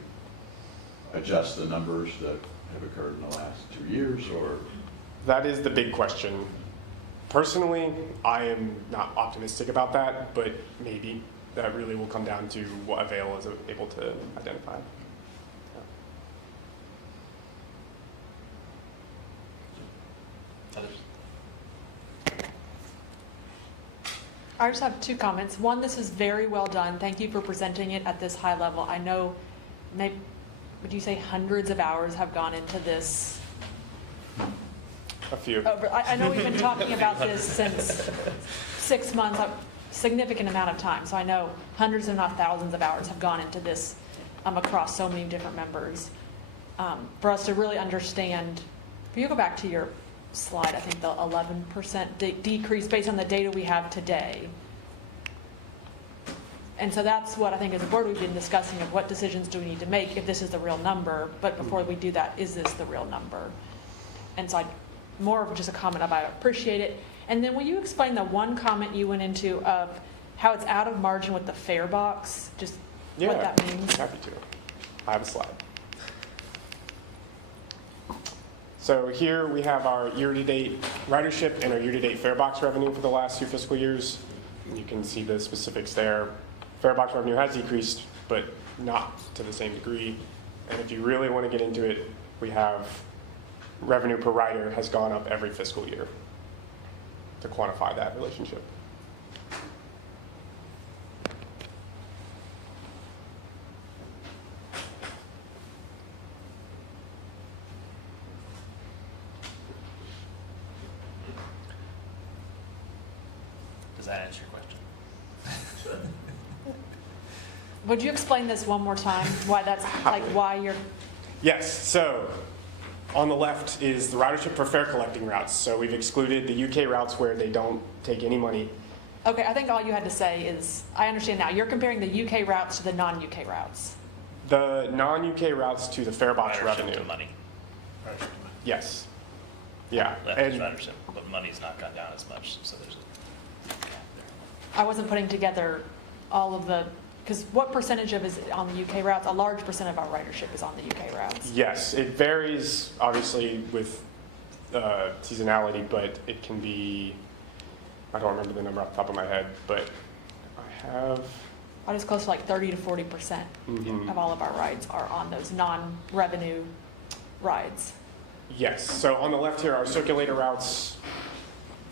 adjust the numbers that have occurred in the last 2 years, or? That is the big question. Personally, I am not optimistic about that, but maybe that really will come down to what Avail is able to identify. Others? I just have two comments. One, this is very well done. Thank you for presenting it at this high level. I know, maybe, would you say hundreds of hours have gone into this? A few. I know we've been talking about this since 6 months, a significant amount of time. So I know hundreds if not thousands of hours have gone into this across so many different members. For us to really understand, if you go back to your slide, I think the 11% decrease based on the data we have today. And so that's what I think as a board we've been discussing of what decisions do we need to make if this is the real number. But before we do that, is this the real number? And so more of just a comment of I appreciate it. And then will you explain the one comment you went into of how it's out of margin with the fare box, just what that means? Happy to. I have a slide. So here we have our year-to-date ridership and our year-to-date fare box revenue for the last 2 fiscal years. You can see the specifics there. Fare box revenue has decreased, but not to the same degree. And if you really want to get into it, we have revenue per rider has gone up every fiscal year to quantify that relationship. Does that answer your question? Would you explain this one more time? Why that's like why you're Yes, so On the left is the ridership for fare collecting routes. So we've excluded the UK routes where they don't take any money. Okay, I think all you had to say is, I understand now, you're comparing the UK routes to the non-UK routes. The non-UK routes to the fare box Ridership revenue. to money. Yes. Yeah. Left is And ridership, but money's not gone down as much, so there's a gap there. I wasn't putting together all of the, because what percentage of is on the UK routes? A large percent of our ridership is on the UK routes. yes, it varies obviously with seasonality, but it can be, I don't remember the number off the top of my head, but I have, I was close to like 30 to 40% Mhm. of all of our rides are on those non-revenue rides. yes. So on the left here are circulator routes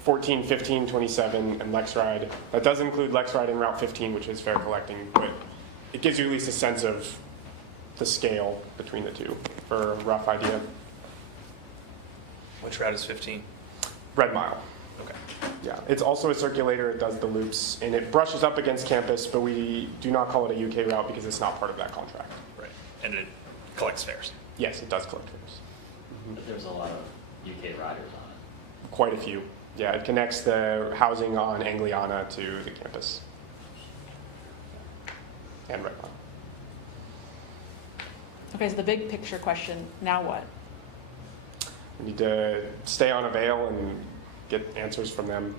14, 15, 27, and Lexride. That does include Lexride and Route 15, which is fare collecting, but it gives you at least a sense of the scale between the two for a rough idea. Which route is 15? Red Mile. Okay. Yeah, it's also a circulator, it does the loops, and it brushes up against campus, but we do not call it a UK route because it's not part of that contract. Right. And it collects fares. Yes, it does collect fares. But there's a lot of UK riders on it. Quite a few. Yeah, it connects the housing on Angliana to the campus. And Red Mile. Okay, so the big picture question, now what? We need to stay on Avail and get answers from them,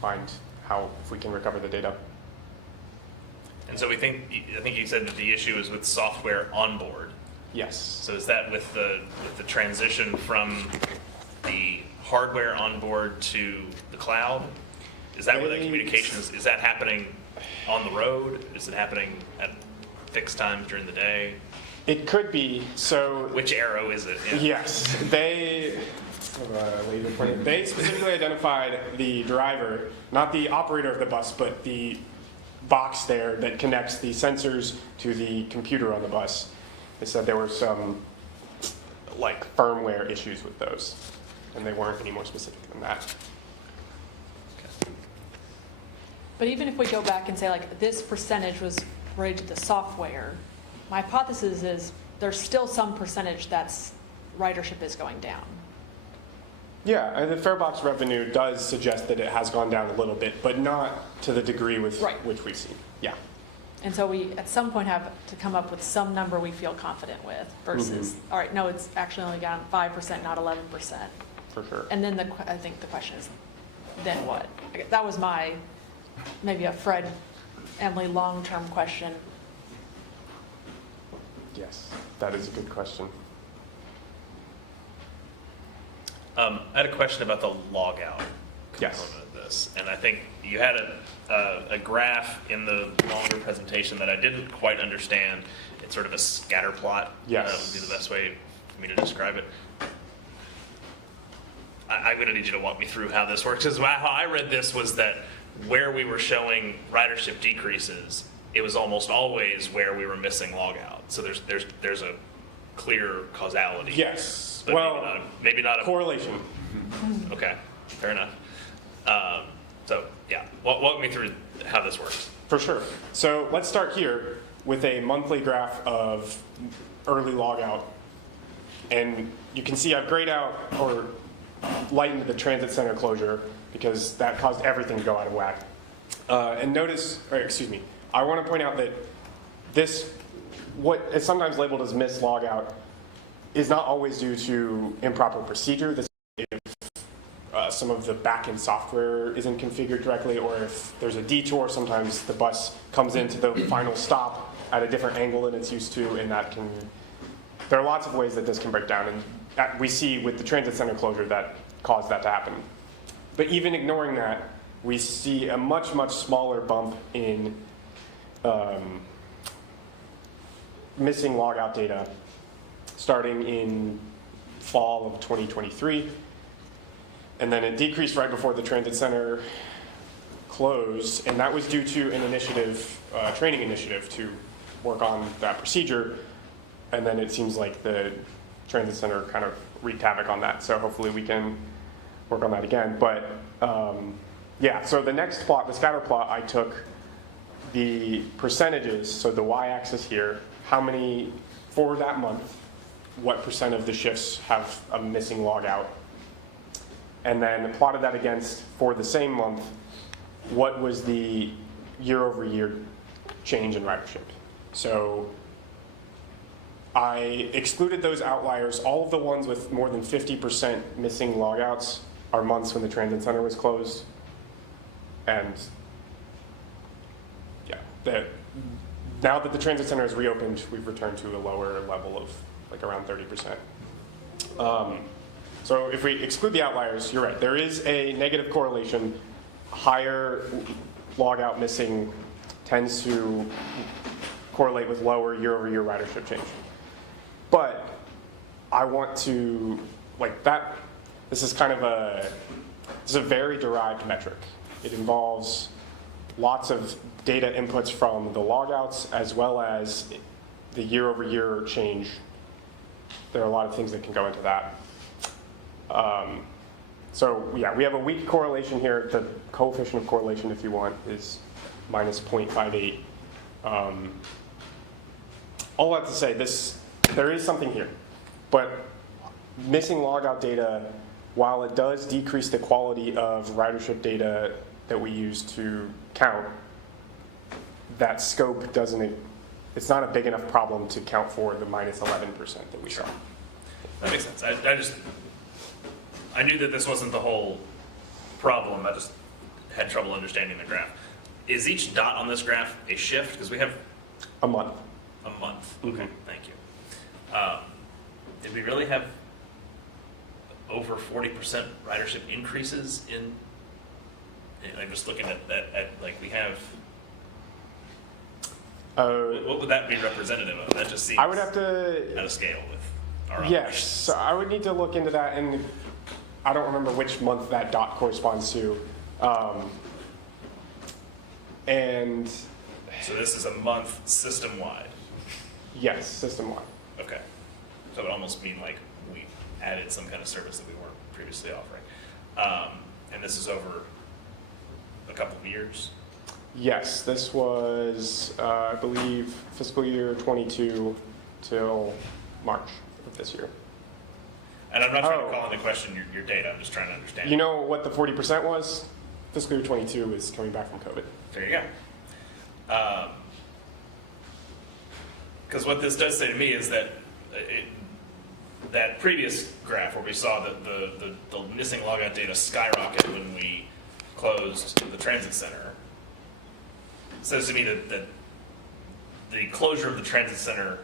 find how, if we can recover the data. And so I think you said that the issue is with software on board. Yes. So is that with the transition from the hardware on board to the cloud? Is that where the communication is that happening on the road? Is it happening at fixed times during the day? It could be, so. Which arrow is it? Yeah. Yes, they specifically identified the driver, not the operator of the bus, but the box there that connects the sensors to the computer on the bus. They said there were some like firmware issues with those, and they weren't any more specific than that. But even if we go back and say like this percentage was related to the software, my hypothesis is there's still some percentage that's ridership is going down. Yeah, and the farebox revenue does suggest that it has gone down a little bit, but not to the degree with Right. which we've seen. Yeah. And so we, at some point, have to come up with some number we feel confident with versus, all right, no, it's actually only down 5%, not 11%. For sure. And then I think the question is, then what? That was my, maybe a Fred, Emily long-term question. Yes, that is a good question. I had a question about the logout Yes. component of this, and I think you had a graph in the longer presentation that I didn't quite understand. It's sort of a scatter plot. Yes. Would be the best way for me to describe it. I'm going to need you to walk me through how this works, because how I read this was that where we were showing ridership decreases, it was almost always where we were missing logout. So there's a clear causality. Yes. But Well, maybe not a correlation. Okay, fair enough. So yeah, walk me through how this works. For sure. So let's start here with a monthly graph of early logout. And you can see I've grayed out or lightened the transit center closure because that caused everything to go out of whack. And notice, or excuse me, I want to point out that this, what is sometimes labeled as missed logout, is not always due to improper procedure. This is if some of the back-end software isn't configured correctly, or if there's a detour, sometimes the bus comes into the final stop at a different angle than it's used to, and that can, there are lots of ways that this can break down, and that we see with the transit center closure that caused that to happen. But even ignoring that, we see a much, much smaller bump in missing logout data starting in fall of 2023. And then it decreased right before the transit center closed, and that was due to an initiative, training initiative to work on that procedure. And then it seems like the transit center kind of wreaked havoc on that. So hopefully we can work on that again. But yeah, so the next plot, the scatter plot, I took the percentages, so the y-axis here, how many for that month, what percent of the shifts have a missing log out, and then plotted that against, for the same month, what was the year-over-year change in ridership. So I excluded those outliers. All of the ones with more than 50% missing logouts are months when the transit center was closed. And yeah, now that the transit center is reopened, we've returned to a lower level of like around 30%. So if we exclude the outliers, you're right. There is a negative correlation. Higher logout missing tends to correlate with lower year-over-year ridership change. But I want to, like that, this is kind of this is a very derived metric. It involves lots of data inputs from the logouts as well as the year-over-year change. There are a lot of things that can go into that. So yeah, we have a weak correlation here. The coefficient of correlation, if you want, is minus 0.58. All that to say, there is something here. But missing logout data, while it does decrease the quality of ridership data that we use to count, that scope doesn't, it's not a big enough problem to count for the minus 11% that we saw. That makes sense. I knew that this wasn't the whole problem. I just had trouble understanding the graph. Is each dot on this graph a shift? Because we have A month. a month. Mhm. Okay, thank you. Did we really have over 40% ridership increases in? I'm just looking at like we have. What would that be representative of? That just seems. I would have to. Out of scale with our Yes, operations. so I would need to look into that, and I don't remember which month that dot corresponds to. And So this is a month system-wide. yes, system-wide. Okay. So it would almost mean like we added some kind of service that we weren't previously offering. And this is over a couple of years. Yes, this was, I believe, fiscal year 22 till March of this year. And I'm not trying Oh. to call into question your data. I'm just trying to understand. You know what the 40% was? Fiscal year 22 is coming back from COVID. There you go. Because what this does say to me is that that previous graph where we saw that the missing logout data skyrocket when we closed the transit center says to me that the closure of the transit center,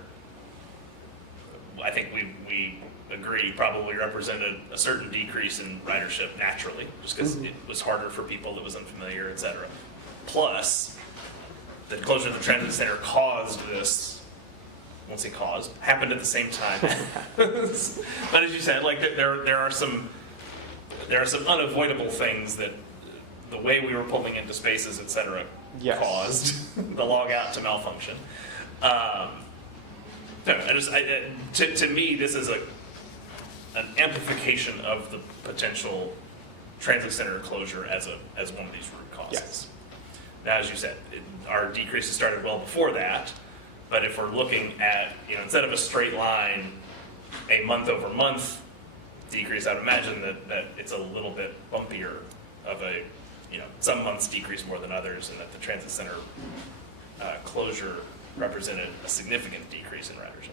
I think we agree, probably represented a certain decrease in ridership naturally, just because it was harder for people, it was unfamiliar, et cetera. Plus, the closure of the transit center caused this, I won't say caused, happened at the same time. But as you said, like there are some unavoidable things that the way we were pulling into spaces, et cetera, Yes. caused the logout to malfunction. To me, this is an amplification of the potential transit center closure as one of these root causes. Yes. Now, as you said, our decreases started well before that, but if we're looking at, instead of a straight line, a month-over-month decrease, I would imagine that it's a little bit bumpier of some months decrease more than others, and that the transit center closure represented a significant decrease in ridership.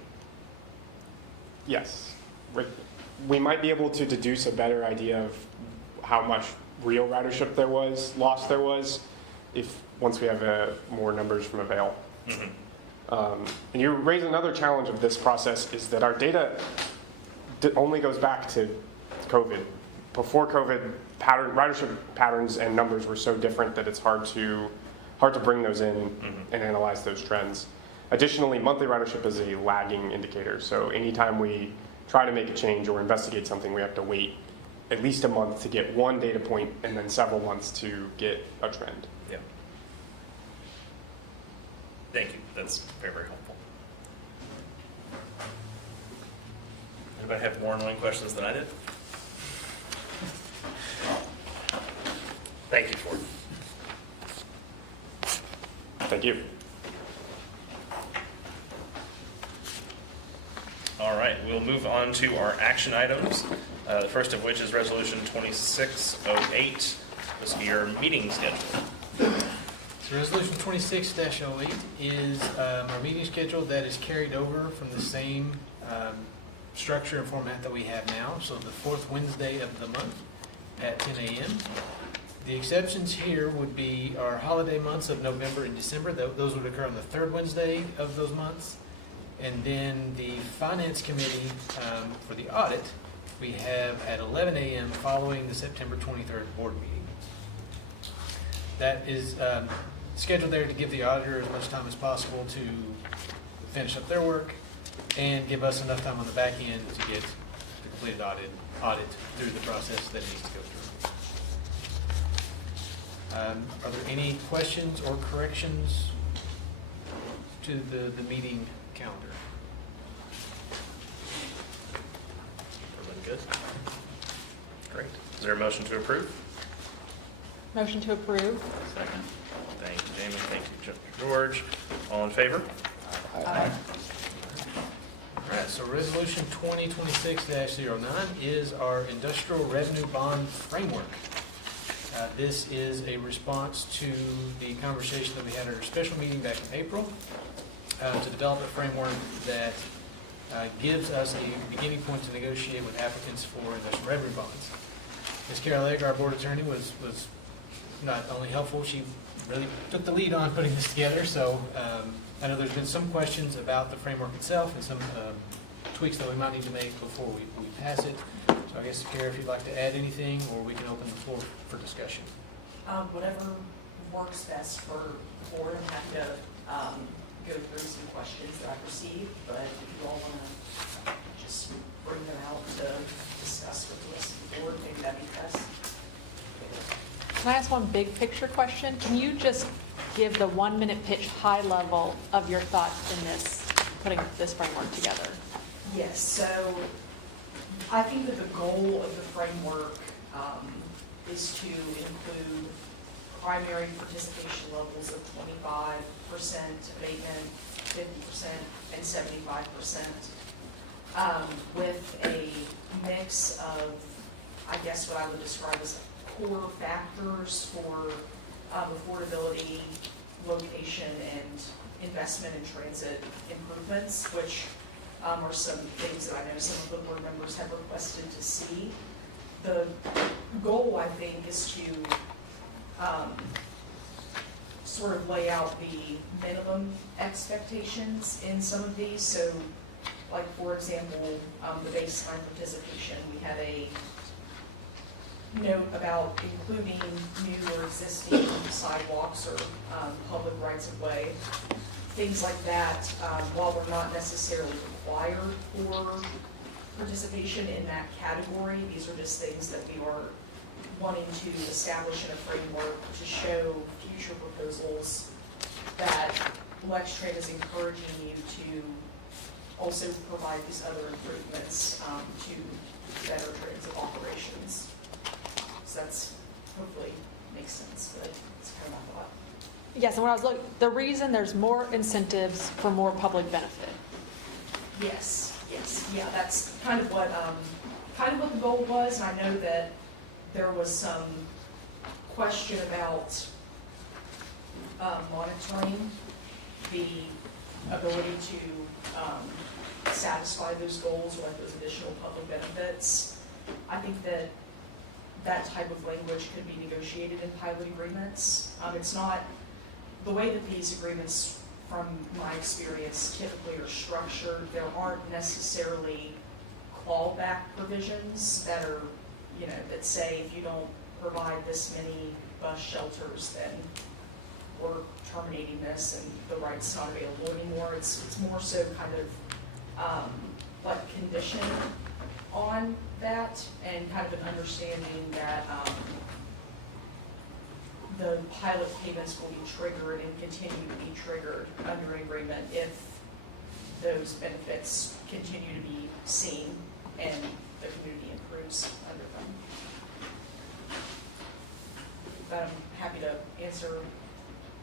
Yes. We might be able to deduce a better idea of how much real ridership loss there was, if once we have more numbers from Avail. Mm-hmm. And you raise another challenge of this process is that our data only goes back to COVID. Before COVID, ridership patterns and numbers were so different that it's hard to bring those in and analyze those trends. Additionally, monthly ridership is a lagging indicator. So anytime we try to make a change or investigate something, we have to wait at least a month to get one data point and then several months to get a trend. Yeah. Thank you. That's very, very helpful. Anybody have more annoying questions than I did? Thank you, Ford. Thank you. All right. right, we'll move on to our action items. The first of which is Resolution 2608. This will be your meeting schedule. So Resolution 26-08 is our meeting schedule that is carried over from the same structure and format that we have now. So the fourth Wednesday of the month at 10 a.m. The exceptions here would be our holiday months of November and December. Those would occur on the third Wednesday of those months. And then the Finance Committee for the audit, we have at 11 a.m. following the September 23rd board meeting. That is scheduled there to give the auditor as much time as possible to finish up their work and give us enough time on the back end to get the completed audit through the process that needs to go through. Are there any questions or corrections to the meeting calendar? Everybody good? Great. Is there a motion to approve? Motion to approve. Second. Thank you, Jamie. Thank you, George. All in favor? Aye. All right, so Resolution 2026-09 is our industrial revenue bond framework. This is a response to the conversation that we had at our special meeting back in April to develop a framework that gives us a beginning point to negotiate with applicants for industrial revenue bonds. Ms. Carol Egger, our board attorney, was not only helpful, she really took the lead on putting this together. So I know there's been some questions about the framework itself and some tweaks that we might need to make before we pass it. So I guess, Carol, if you'd like to add anything, or we can open the floor for discussion. Whatever works best for the board. I'm happy to go through some questions that I've received, but if you all want to just bring them out to discuss with the rest of the board, maybe that'd be best. Can I ask one big picture question? Can you just give the 1-minute pitch high level of your thoughts in this, putting this framework together? Yes, so I think that the goal of the framework is to include primary participation levels of 25% abatement, 50%, and 75%, with a mix of, I guess, what I would describe as core factors for affordability, location, and investment in transit improvements, which are some things that I know some of the board members have requested to see. The goal, I think, is to sort of lay out the minimum expectations in some of these. So, like, for example, the baseline participation, we had a note about including new or existing sidewalks or public rights of way. Things like that, while we're not necessarily required for participation in that category, these are just things that we are wanting to establish in a framework to show future proposals that Lextran is encouraging you to also provide these other improvements to better transit operations. So that's hopefully makes sense, but it's kind of my thought. Yes, and when I was looking, the reason there's more incentives for more public benefit. Yes, yeah, that's kind of what the goal was, and I know that there was some question about monitoring the ability to satisfy those goals or like those additional public benefits. I think that type of language could be negotiated in pilot agreements. It's not the way that these agreements, from my experience, typically are structured. There aren't necessarily clawback provisions that are, that say if you don't provide this many bus shelters, then we're terminating this and the right's not available anymore. It's more so kind of like conditioned on that, and kind of an understanding that the pilot payments will be triggered and continue to be triggered under an agreement if those benefits continue to be seen and the community improves under them. But I'm happy to answer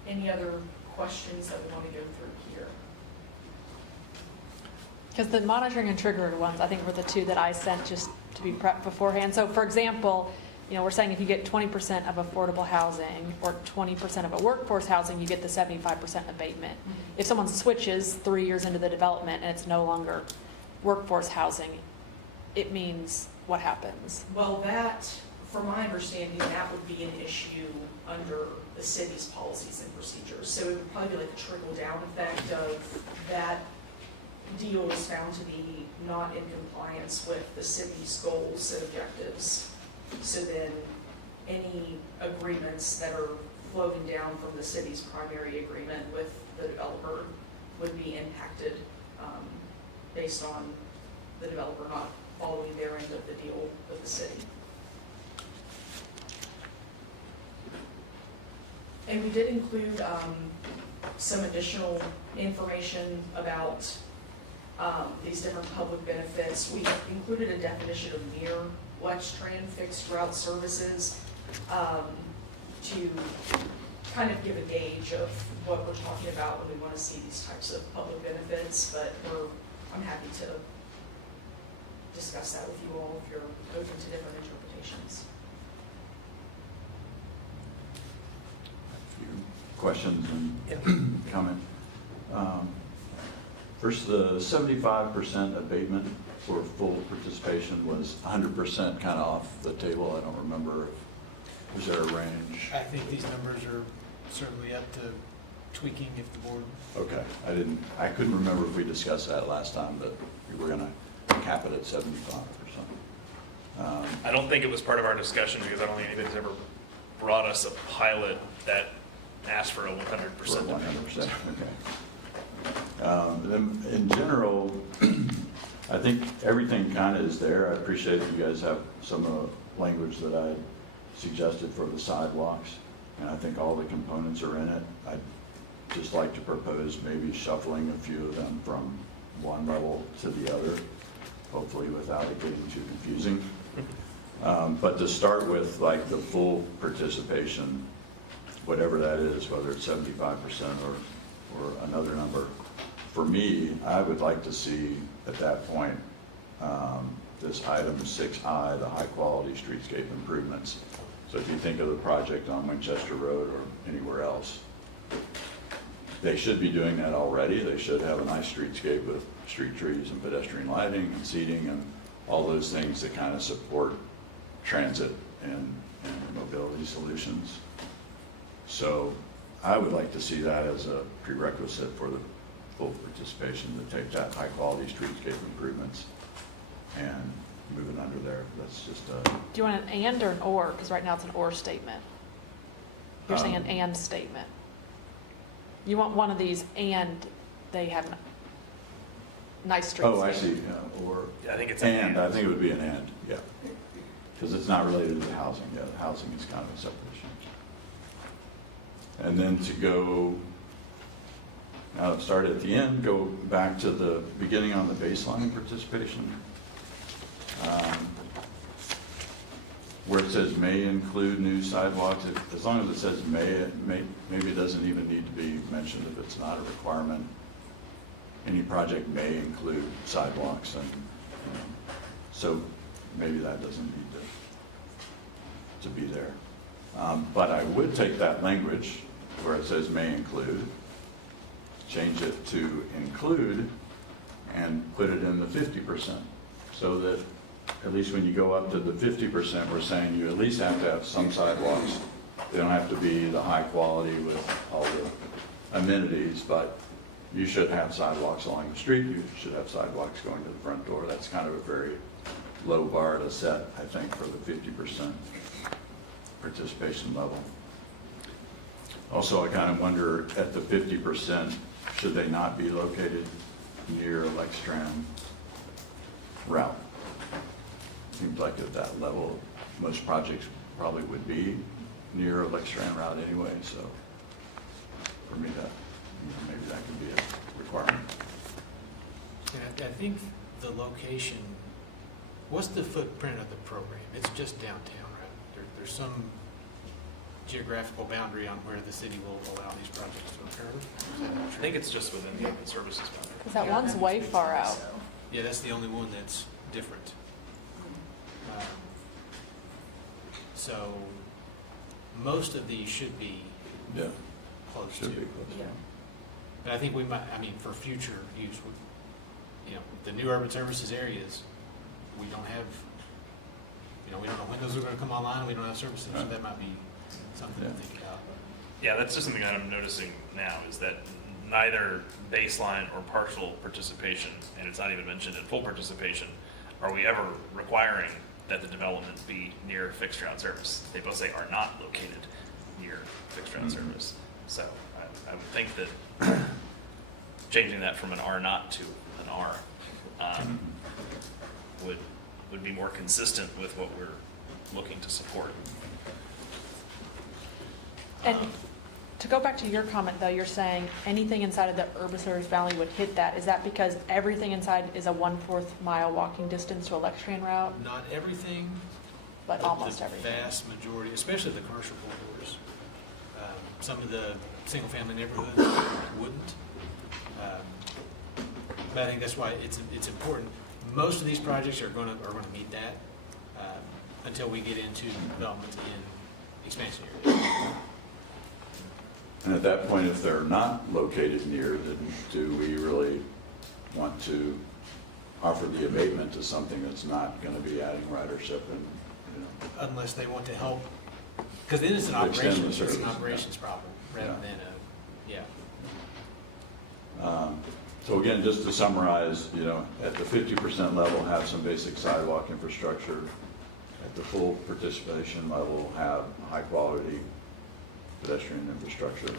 any other questions that we want to go through here. Because the monitoring and triggered ones, I think were the two that I sent just to be prepped beforehand. So for example, we're saying if you get 20% of affordable housing or 20% of a workforce housing, you get the 75% abatement. If someone switches 3 years into the development and it's no longer workforce housing, it means what happens? Well, that, from my understanding, that would be an issue under the city's policies and procedures. So it would probably be like a trickle-down effect of that deal is found to be not in compliance with the city's goals and objectives. So then any agreements that are flowing down from the city's primary agreement with the developer would be impacted based on the developer not following their end of the deal with the city. And we did include some additional information about these different public benefits. We included a definition of near Lextran fixed route services to kind of give a gauge of what we're talking about when we want to see these types of public benefits, but I'm happy to discuss that with you all if you're open to different interpretations. A few questions and comment. First, the 75% abatement for full participation was 100% kind of off the table. I don't remember if, was there a range? I think these numbers are certainly up to tweaking if the board. Okay, I couldn't remember if we discussed that last time, but we were gonna cap it at 75%. I don't think it was part of our discussion because I don't think anybody's ever brought us a pilot that asked for a 100%. For 100%, okay. Then in general, I think everything kind of is there. I appreciate that you guys have some of the language that I suggested for the sidewalks, and I think all the components are in it. I'd just like to propose maybe shuffling a few of them from one level to the other, hopefully without it getting too confusing. But to start with, like the full participation, whatever that is, whether it's 75% or another number, for me, I would like to see at that point this item 6I, the high-quality streetscape improvements. So if you think of the project on Winchester Road or anywhere else, they should be doing that already. They should have a nice streetscape with street trees and pedestrian lighting and seating and all those things that kind of support transit and mobility solutions. So I would like to see that as a prerequisite for the full participation, to take that high-quality streetscape improvements and move it under there. That's just a... Do you want an and or an or? Because right now it's an or statement. You're saying an and statement. You want one of these and they have nice streets. Oh, I see, yeah, or... Yeah, I think it's and. I think it would be an and, yeah. Because it's not related to the housing. Yeah, the housing is kind of a separate issue. And then to go, now to start at the end, go back to the beginning on the baseline participation. Where it says may include new sidewalks, as long as it says may, maybe it doesn't even need to be mentioned if it's not a requirement. Any project may include sidewalks, and so maybe that doesn't need to be there. But I would take that language where it says may include, change it to include, and put it in the 50%, so that at least when you go up to the 50%, we're saying you at least have to have some sidewalks. They don't have to be the high quality with all the amenities, but you should have sidewalks along the street. You should have sidewalks going to the front door. That's kind of a very low bar to set, I think, for the 50% participation level. Also, I kind of wonder, at the 50%, should they not be located near Lextran route? Seems like at that level, most projects probably would be near a Lextran route anyway, so for me, that maybe that could be a requirement. And I think the location, what's the footprint of the program? It's just downtown, right? There's some geographical boundary on where the city will allow these projects to occur? I think it's just within the open services boundary. Because that one's way far out. Yeah, that's the only one that's different. Um, So most of these should be Yeah, close to. should be close. Yeah. But I think we might, I mean, for future use, you know, the new urban services areas, we don't have, you know, we don't know when those are gonna come online, we don't have services, so that might be something to Yeah. think about. Yeah, that's just something that I'm noticing now, is that neither baseline or partial participation, and it's not even mentioned in full participation, are we ever requiring that the development be near fixed ground service. They both say are not located near fixed ground service. So I would think that changing that from an R not to an R would be more consistent with what we're looking to support. And to go back to your comment, though, you're saying anything inside of the urban service valley would hit that. Is that because everything inside is a 1/4 mile walking distance to a Lextran route? Not everything, But almost the everything. vast majority, especially the commercial corridors. Some of the single-family neighborhoods wouldn't. But I think that's why it's important. Most of these projects are gonna meet that until we get into development in expansion areas. And at that point, if they're not located near, then do we really want to offer the abatement to something that's not going to be adding ridership and, you know? Unless they want to help, because then it's an To extend the operations, it's an service, operations problem rather Yeah. than a, yeah. So again, just to summarize, you know, at the 50% level, have some basic sidewalk infrastructure. At the full participation level, have high-quality pedestrian infrastructure.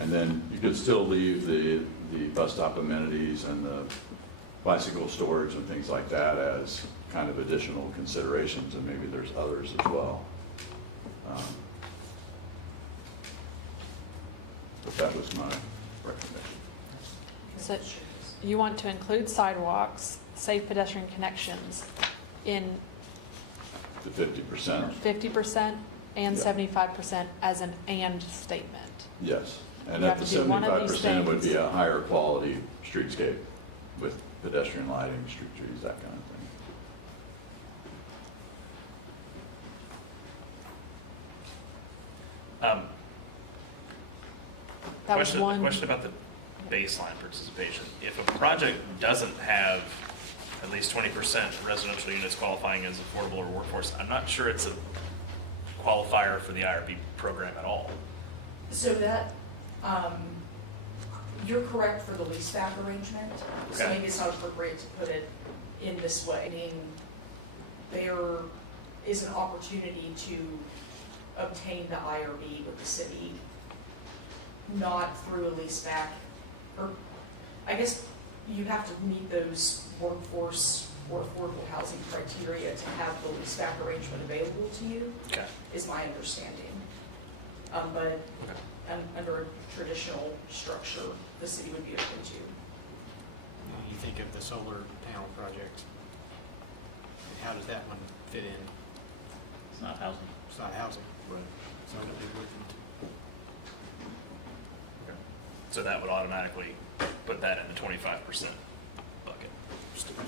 And then you could still leave the bus stop amenities and the bicycle storage and things like that as kind of additional considerations, and maybe there's others as well. But that was my recommendation. So you want to include sidewalks, safe pedestrian connections in The 50%, 50% and Yeah. 75% as an and statement. yes. And You at have the to do one of these 75% would be things. a higher quality streetscape with pedestrian lighting, street trees, that kind of thing. That was one. Question about the baseline participation. If a project doesn't have at least 20% residential units qualifying as affordable or workforce, I'm not sure it's a qualifier for the IRB program at all. So that, you're correct for the leaseback arrangement. So Okay. maybe it's not appropriate to put it in this way. I mean, there is an opportunity to obtain the IRB with the city, not through a leaseback, or I guess you have to meet those workforce or affordable housing criteria to have the leaseback arrangement available to you, Okay. is my understanding. But under a traditional structure, the city would be open to. You think of the solar panel project, how does that one fit in? It's not housing. It's not housing. Right. So it wouldn't. So that would automatically put that in the 25% bucket. Start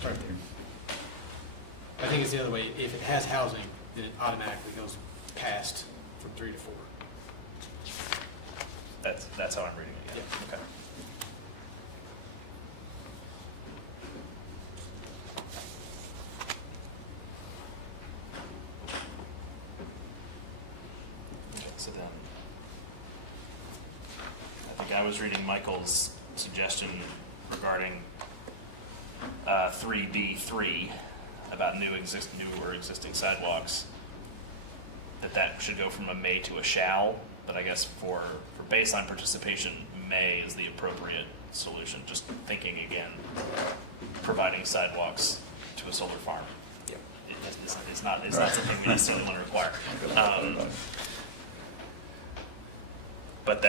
there. I think it's the other way. If it has housing, then it automatically goes past from 3 to 4. That's how I'm reading it, yeah. Yeah. Okay. Okay, so then, I think I was reading Michael's suggestion regarding 3B3 about new or existing sidewalks, that should go from a may to a shall, but I guess for baseline participation, may is the appropriate solution. Just thinking again, providing sidewalks to a solar farm. Yep. It's not something we necessarily want to require. But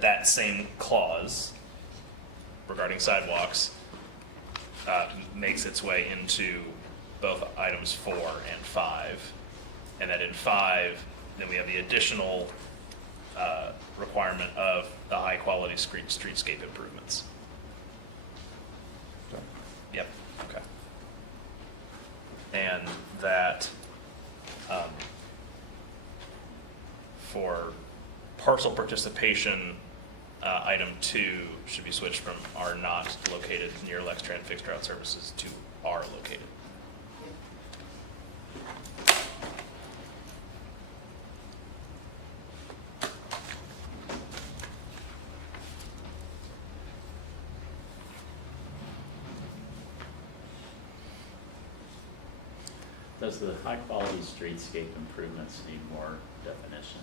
that same clause regarding sidewalks makes its way into both items 4 and 5. And that in 5, then we have the additional requirement of the high-quality streetscape improvements. Yep, okay. And that, for parcel participation, item 2 should be switched from are not located near Lextran fixed route services to are located. Does the high-quality streetscape improvements need more definition?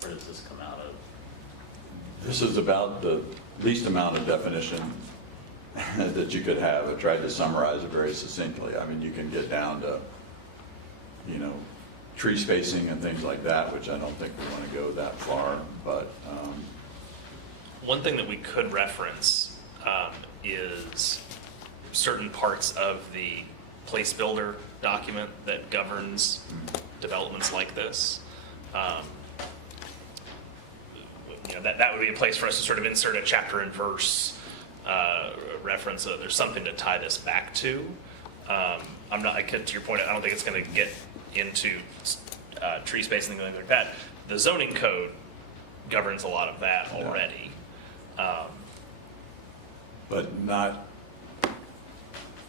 Where does this come out of? This is about the least amount of definition that you could have. I tried to summarize it very succinctly. I mean, you can get down to, you know, tree spacing and things like that, which I don't think we want to go that far, but One thing that we could reference is certain parts of the place builder document that governs developments like this. You know, that would be a place for us to sort of insert a chapter and verse reference. There's something to tie this back to. To your point, I don't think it's going to get into tree spacing and things like that. The zoning code governs a lot of that already. but not,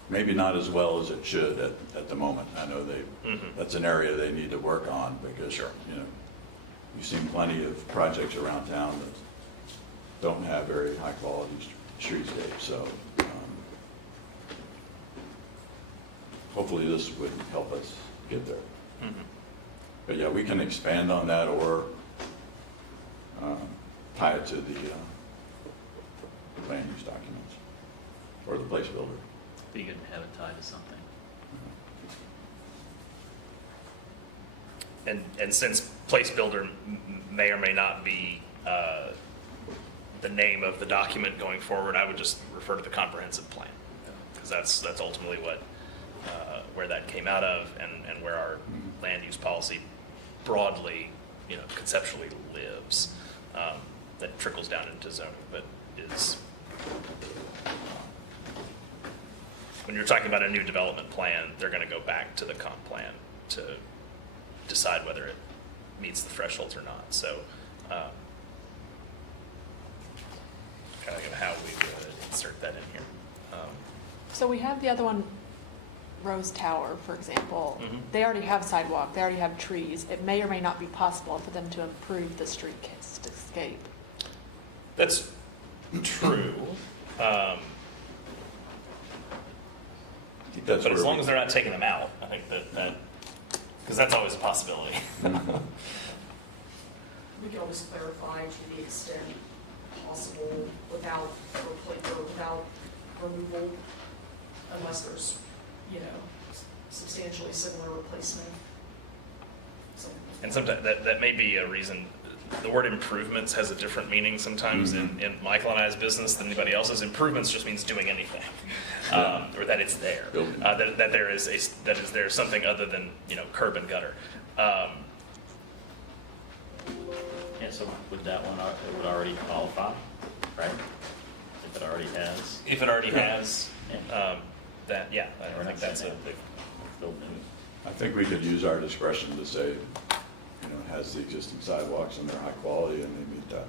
maybe not as well as it should at the moment. I know that's an area they need to work on because, you know, you've seen plenty of projects around town that don't have very high quality streetscapes, so hopefully this would help us get there. But yeah, we can expand on that or tie it to the land use documents or the place builder. Be good to have it tied to something. And since place builder may or may not be the name of the document going forward, I would just refer to the comprehensive plan, because that's ultimately what where that came out of, and where our land use policy broadly, you know, conceptually lives. That trickles down into zoning, but is when you're talking about a new development plan, they're going to go back to the comp plan to decide whether it meets the thresholds or not. So, kind of how we would insert that in here. So we have the other one, Rose Tower, for example. Mhm. They already have sidewalk, they already have trees. It may or may not be possible for them to improve the streetscape. That's true. I think that's But as where long as they're not taking them out, I think that because that's always a possibility. We can always clarify to the extent possible without removal, unless there's, you know, substantially similar replacement. And sometimes that may be a reason. The word improvements has a different meaning sometimes in Michael and I's business than anybody else's. Improvements just means doing anything, or that it's there, that there's something other than, you know, curb and gutter. Yeah, so with that one, it would already qualify, right? If it already has. If it already has, Yeah. that, yeah, I We're think not that's a saying big. Build new. I think we could use our discretion to say, you know, it has the existing sidewalks and they're high quality and they meet that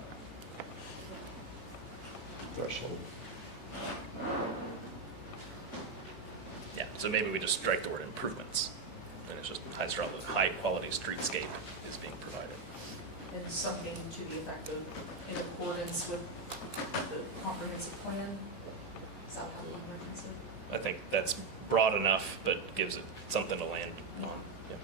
threshold. Yeah, so maybe we just strike the word improvements, and it's just high quality streetscape is being provided. And something to the effect of in accordance with the comprehensive plan. Is that how comprehensive? I think that's broad enough, but gives it something to land on. Yeah.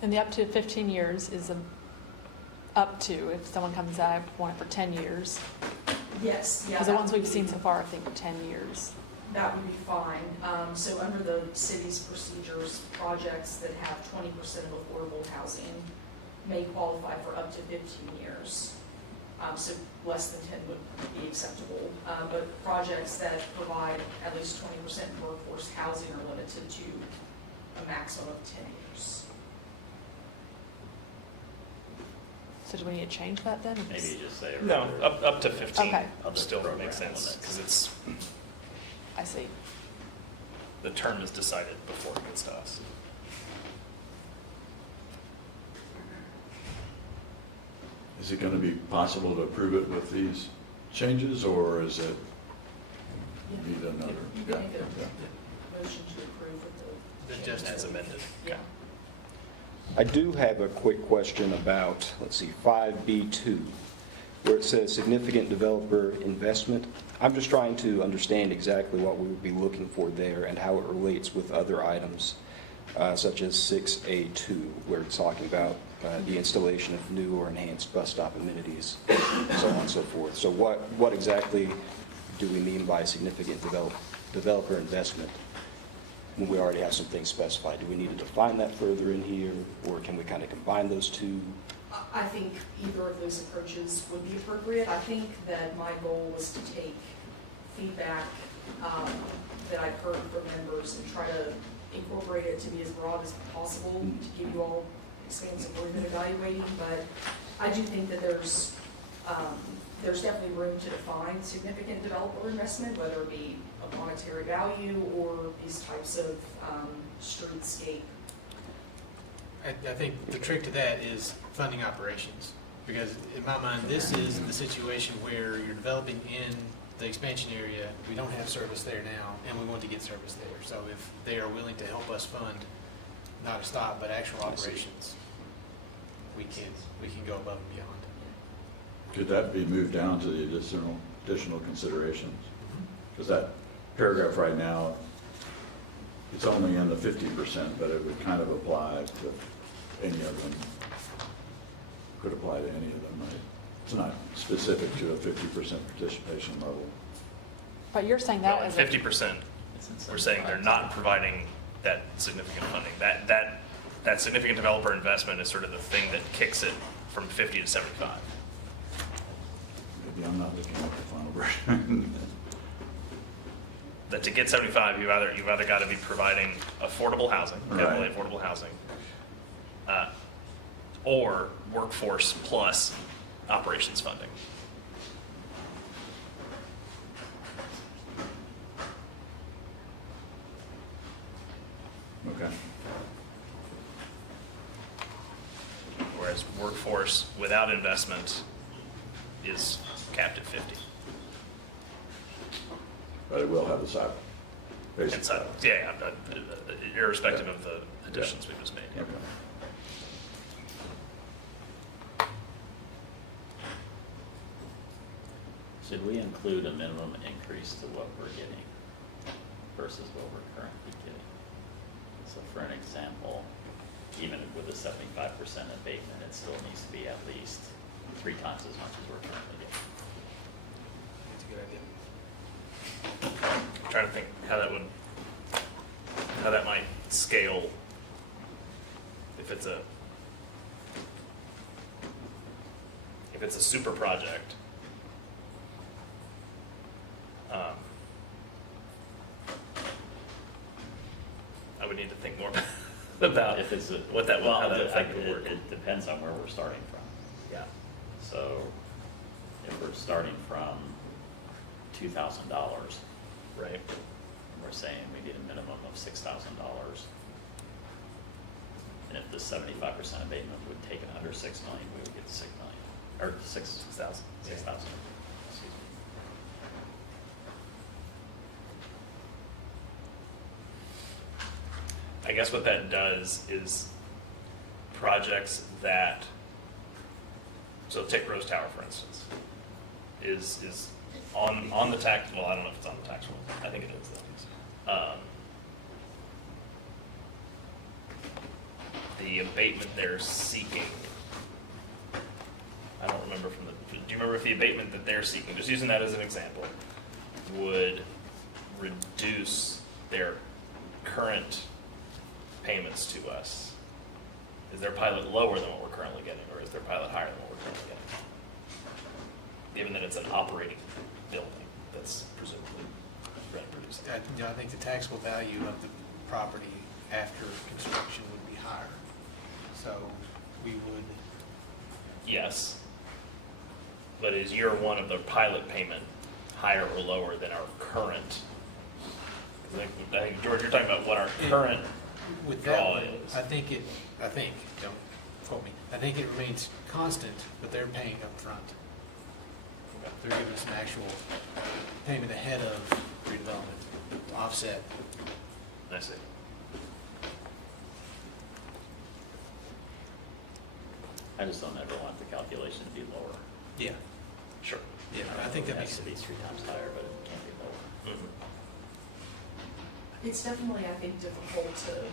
And the up to 15 years is up to, if someone comes out, I want it for 10 years. Yes, yeah. Because the that ones would we've be- seen so far, I think 10 years. That would be fine. So under the city's procedures, projects that have 20% of affordable housing may qualify for up to 15 years. So less than 10 would be acceptable. But projects that provide at least 20% workforce housing are limited to a maximum of 10 years. So do we need to change that then? Maybe you just say. No, up to 15 Okay. still Program makes sense, limits. because it's, I see. the term is decided before it gets to us. Is it going to be possible to approve it with these changes, or is it need another? You can make a motion to approve with the. The just As amended. Yeah. I do have a quick question about, let's see, 5B2, where it says significant developer investment. I'm just trying to understand exactly what we would be looking for there and how it relates with other items, such as 6A2, where it's talking about the installation of new or enhanced bus stop amenities, so on and so forth. So what exactly do we mean by significant developer investment? When we already have some things specified, do we need to define that further in here, or can we kind of combine those two? I think either of those approaches would be appropriate. I think that my goal was to take feedback that I've heard from members and try to incorporate it to be as broad as possible to give you all expansive room in evaluating. But I do think that there's definitely room to define significant developer investment, whether it be a monetary value or these types of streetscape. I think the trick to that is funding operations, because in my mind, this is the situation where you're developing in the expansion area. We don't have service there now, and we want to get service there. So if they are willing to help us fund, not a stop, but actual operations, we can go above and beyond. Could that be moved down to the additional considerations? Because that paragraph right now, it's only in the 50%, but it would kind of apply to any of them. Could apply to any of them, right? It's not specific to a 50% participation level. But you're saying that Well, as at a, 50%, It's in we're saying they're 75. not providing that significant funding. That significant developer investment is sort of the thing that kicks it from 50 to 75. Maybe I'm not looking at the final version. That to get 75, you've either got to be providing affordable housing, definitely Right. affordable housing, or workforce plus operations funding. Okay. Whereas workforce without investment is capped at 50. But it will have the side. basic Inside, side. irrespective of the additions we just made. Okay. Should we include a minimum increase to what we're getting versus what we're currently getting? So for an example, even with a 75% abatement, it still needs to be at least 3 times as much as we're currently getting. That's a good idea. I'm trying to think how that might scale if it's a super project. I would need to think more about If it's a, how that effect would work. It depends on where we're starting from. Yeah. So if we're starting from $2,000, Right. and we're saying we need a minimum of $6,000, and if the 75% abatement would take it under 6 million, we would get to 6 million, or 6,000. 6,000. Excuse me. I guess what that does is projects that, so take Rose Tower, for instance, is on the tax, well, I don't know if it's on the tax roll. I think it is, though. The abatement they're seeking, I don't remember do you remember if the abatement that they're seeking, just using that as an example, would reduce their current payments to us? Is their pilot lower than what we're currently getting, or is their pilot higher than what we're currently getting? Given that it's an operating building that's presumably rent-producing. I think the taxable value of the property after construction would be higher. So we would Yes. But is year one of the pilot payment higher or lower than our current? I think, George, you're talking about what our current With that draw one, is. I think, don't quote me, I think it remains constant, but they're paying up front. They're giving us an actual payment ahead of redevelopment, offset. I see. I just don't ever want the calculation to be lower. Yeah, Sure. yeah, I think that It makes has to be sense. 3 times higher, but it can't be lower. Mhm. It's definitely, I think, difficult to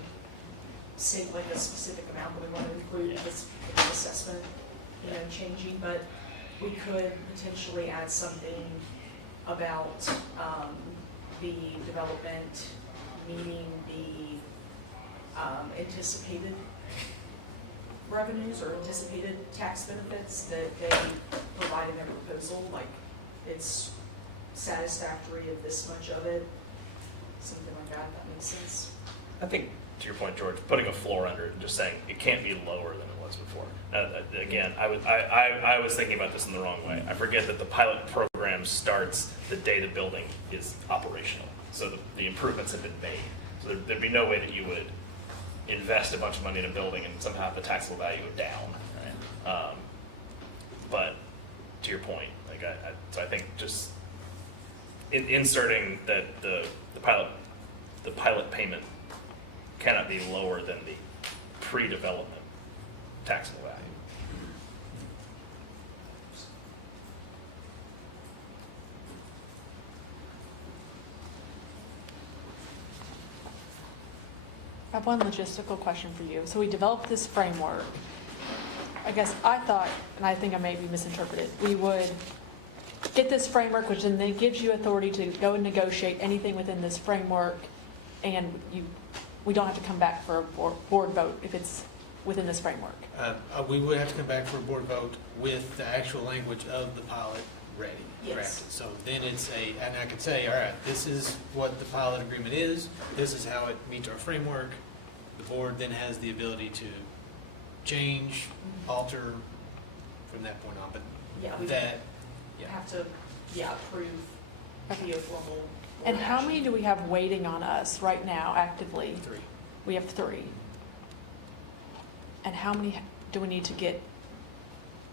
say like a specific amount that we want to include Yeah. this assessment, changing, but we could potentially add something about the development meeting the anticipated revenues or anticipated tax benefits that they provide in their proposal, like it's satisfactory of this much of it, something like that, if that makes sense. I think, to your point, George, putting a floor under it and just saying it can't be lower than it was before. Again, I was thinking about this in the wrong way. I forget that the pilot program starts the day the building is operational. So the improvements have been made. So there'd be no way that you would invest a bunch of money in a building and somehow have the taxable value go down. Right? But to your point, like so I think just inserting that the pilot payment cannot be lower than the pre-development taxable value. I have one logistical question for you. So we developed this framework. I guess I thought, and I think I may be misinterpreted, we would get this framework, which then gives you authority to go and negotiate anything within this framework, and we don't have to come back for a board vote if it's within this framework. We would have to come back for a board vote with the actual language of the pilot ready. Yes. drafted. So then and I could say, all right, this is what the pilot agreement is, this is how it meets our framework. The board then has the ability to change, alter from that point on, but Yeah, we that, have to, approve via formal. board And how action. many do we have waiting on us right now actively? 3. We have 3. And how many do we need to get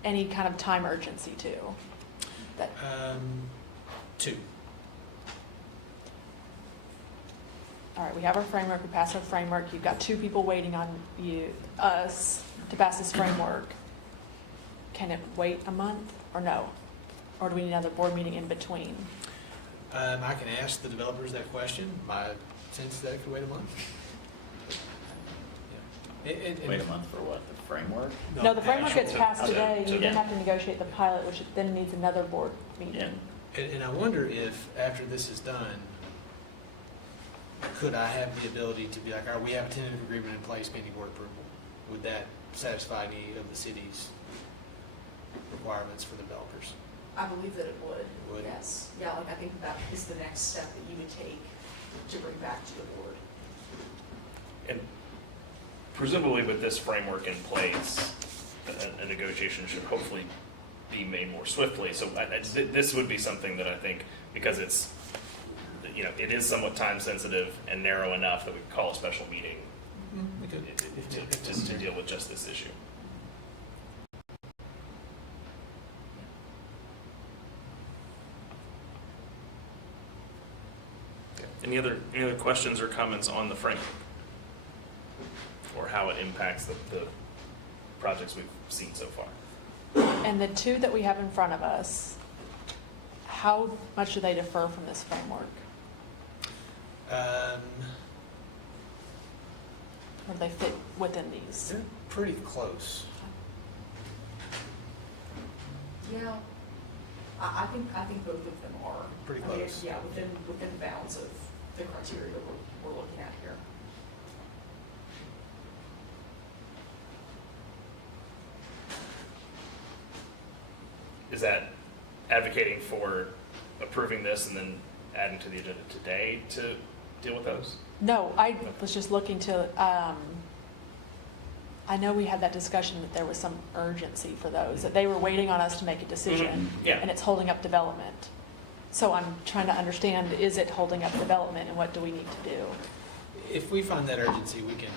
any kind of time urgency to? That 2. All right, we have our framework, we passed our framework, you've got 2 people waiting on us to pass this framework. Can it wait a month or no? Or do we need another board meeting in between? I can ask the developers that question. My sense is that it could wait a month. Yeah. Wait a month for what, the framework? No, the framework gets passed to- today, you then yeah. have to negotiate the pilot, which then needs another board Yeah. meeting. And I wonder if, after this is done, could I have the ability to be like, all right, we have a tentative agreement in place pending board approval? Would that satisfy any of the city's requirements for the developers? I believe that it would. Would? Yes. Yeah, like I think that is the next step that you would take to bring back to the board. And presumably with this framework in place, a negotiation should hopefully be made more swiftly. So this would be something that I think, because it's, it is somewhat time sensitive and narrow enough that we could call a special meeting We could. to deal with just this issue. Any other questions or comments on the framework? Or how it impacts the projects we've seen so far? And the 2 that we have in front of us, how much do they differ from this framework? Or do they fit within these? They're pretty close. Yeah, I think both of them are. Pretty I mean, close. Yeah, within bounds of the criteria we're looking at here. Is that advocating for approving this and then adding to the agenda today to deal with those? No, I was just looking to I know we had that discussion that there was some urgency for those, that they were waiting on us to make a decision. Yeah. And it's holding up development. So I'm trying to understand, is it holding up development and what do we need to do? If we find that urgency, we can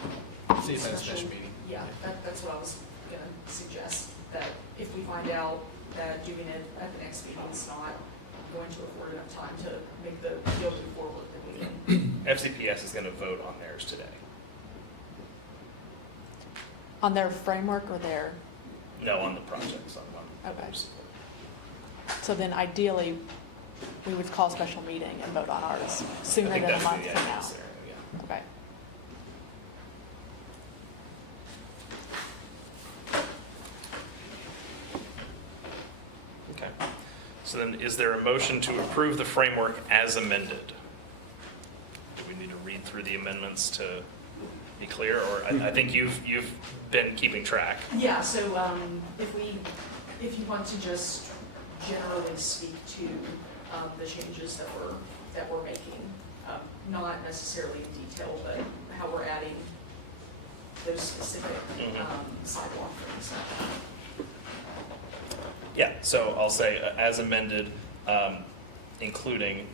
see about a special meeting. Yeah, that's what I was gonna suggest, that if we find out that doing it at the next meeting is not going to afford enough time to make the deal move forward, then we can. FCPS is going to vote on theirs today. On their framework or their, No, on the projects, on one. Okay. So then ideally, we would call a special meeting and vote on ours I sooner think than a that's month the from now. idea, Sarah, yeah. Okay. Okay. So then, is there a motion to approve the framework as amended? Do we need to read through the amendments to be clear, or I think you've been keeping track? Yeah, so if you want to just generally speak to the changes that we're making, not necessarily in detail, but how we're adding those specific sidewalk things. Yeah, so I'll say as amended, including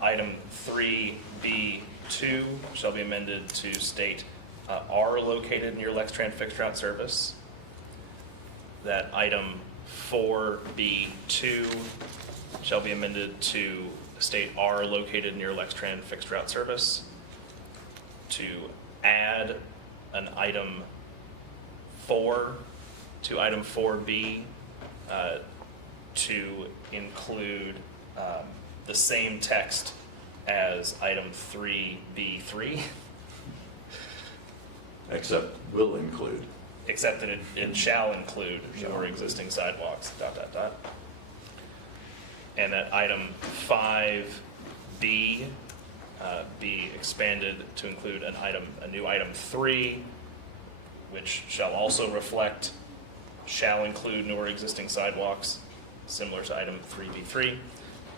item 3B2 shall be amended to state are located near Lextran fixed route service. That item 4B2 shall be amended to state are located near Lextran fixed route service. To add an item 4 to item 4B to include the same text as item 3B3, Except will include. except that it shall include or existing sidewalks, ... And that item 5B be expanded to include a new item 3, which shall also reflect, shall include new or existing sidewalks, similar to item 3B3,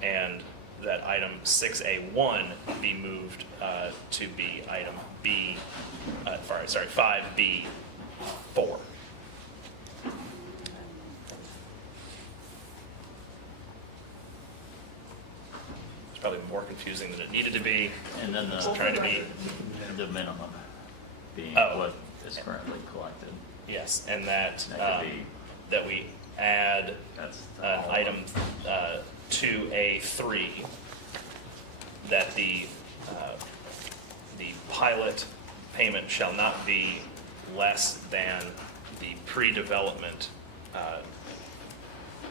and that item 6A1 be moved to be item B, 5B4. It's probably more confusing than it needed to be. And then Just trying to be, the minimum being Oh. what is currently collected. yes, and that, That could be, that we add that's the item 2A3, that the pilot payment shall not be less than the pre-development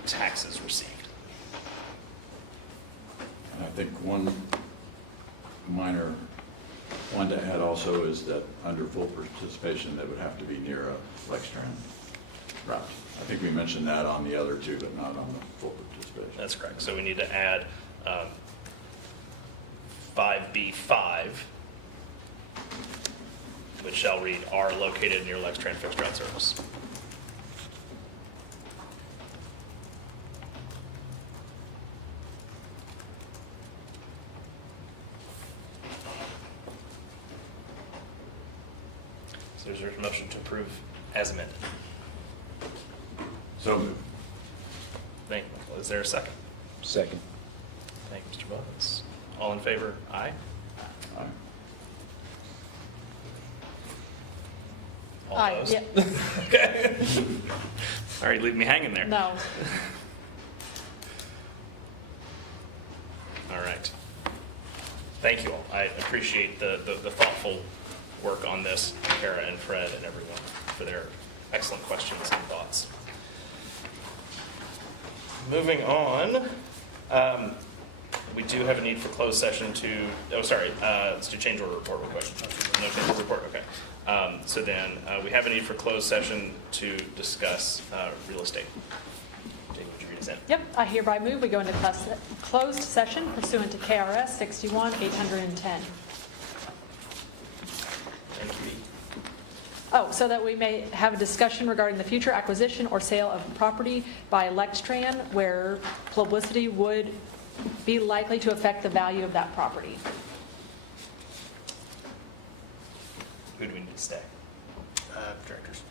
taxes received. And I think one minor one to add also is that under full participation, they would have to be near a Lextran route. I think we mentioned that on the other two, but not on the full participation. That's correct. So we need to add 5B5, which shall read, are located near Lextran fixed route service. So is there a motion to approve as amended? So moved. Thank you, Michael. Is there a second? Second. Thank you, Mr. Bowens. All in favor? Aye. Aye. All Aye, opposed? yeah. Okay. All right, leave me hanging there. No. All right. Thank you all. I appreciate the thoughtful work on this, Kara and Fred and everyone, for their excellent questions and thoughts. Moving on, we do have a need for closed session to, let's do change order report real quick. No change order report, okay. So then, we have a need for closed session to discuss real estate. Jane, would you read us in? Yep, I hereby move we go into closed session pursuant to KRS 61-810. Thank you. Oh, so that we may have a discussion regarding the future acquisition or sale of property by Lextran where publicity would be likely to affect the value of that property. Who do we need to stay? directors.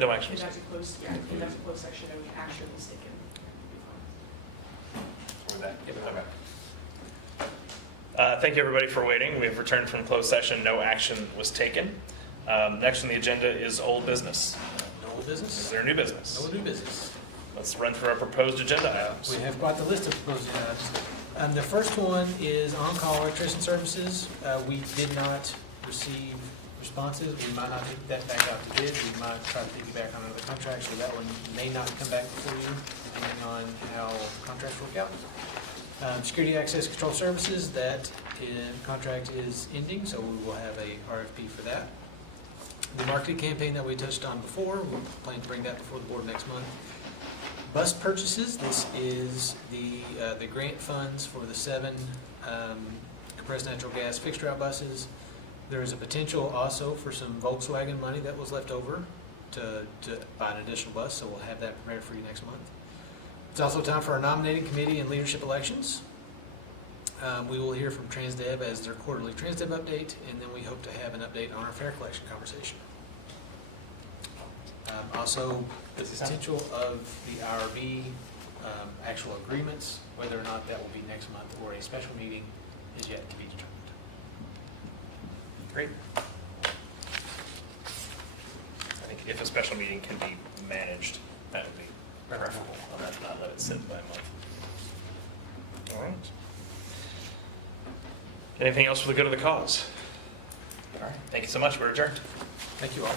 No action. If that's a closed, yeah, if that's a closed section, no action is taken. With that, okay. Thank you, everybody, for waiting. We have returned from closed session. No action was taken. Next on the agenda is old business. No old Is business? there new business? No new business. Let's run through our proposed agenda items. We have quite the list of proposed items. The first one is on-call electrician services. We did not receive responses. We might not take that back out to bid. We might try to piggyback on another contract, so that one may not come back before you, depending on how contracts work out. Security access control services, that contract is ending, so we will have a RFP for that. The marketing campaign that we touched on before, we plan to bring that before the board next month. Bus purchases, this is the grant funds for the 7 compressed natural gas fixed route buses. There is a potential also for some Volkswagen money that was left over to buy an additional bus, so we'll have that prepared for you next month. It's also time for our nominating committee and leadership elections. We will hear from TransDev as their quarterly TransDev update, and then we hope to have an update on our fare collection conversation. Also, the potential of the IRB actual agreements, whether or not that will be next month or a special meeting, is yet to be determined. Great. I think if a special meeting can be managed, that would be preferable, and not let it sit by a month. All right. Anything else for the good of the cause? All right. Thank you so much. We're adjourned. Thank you all.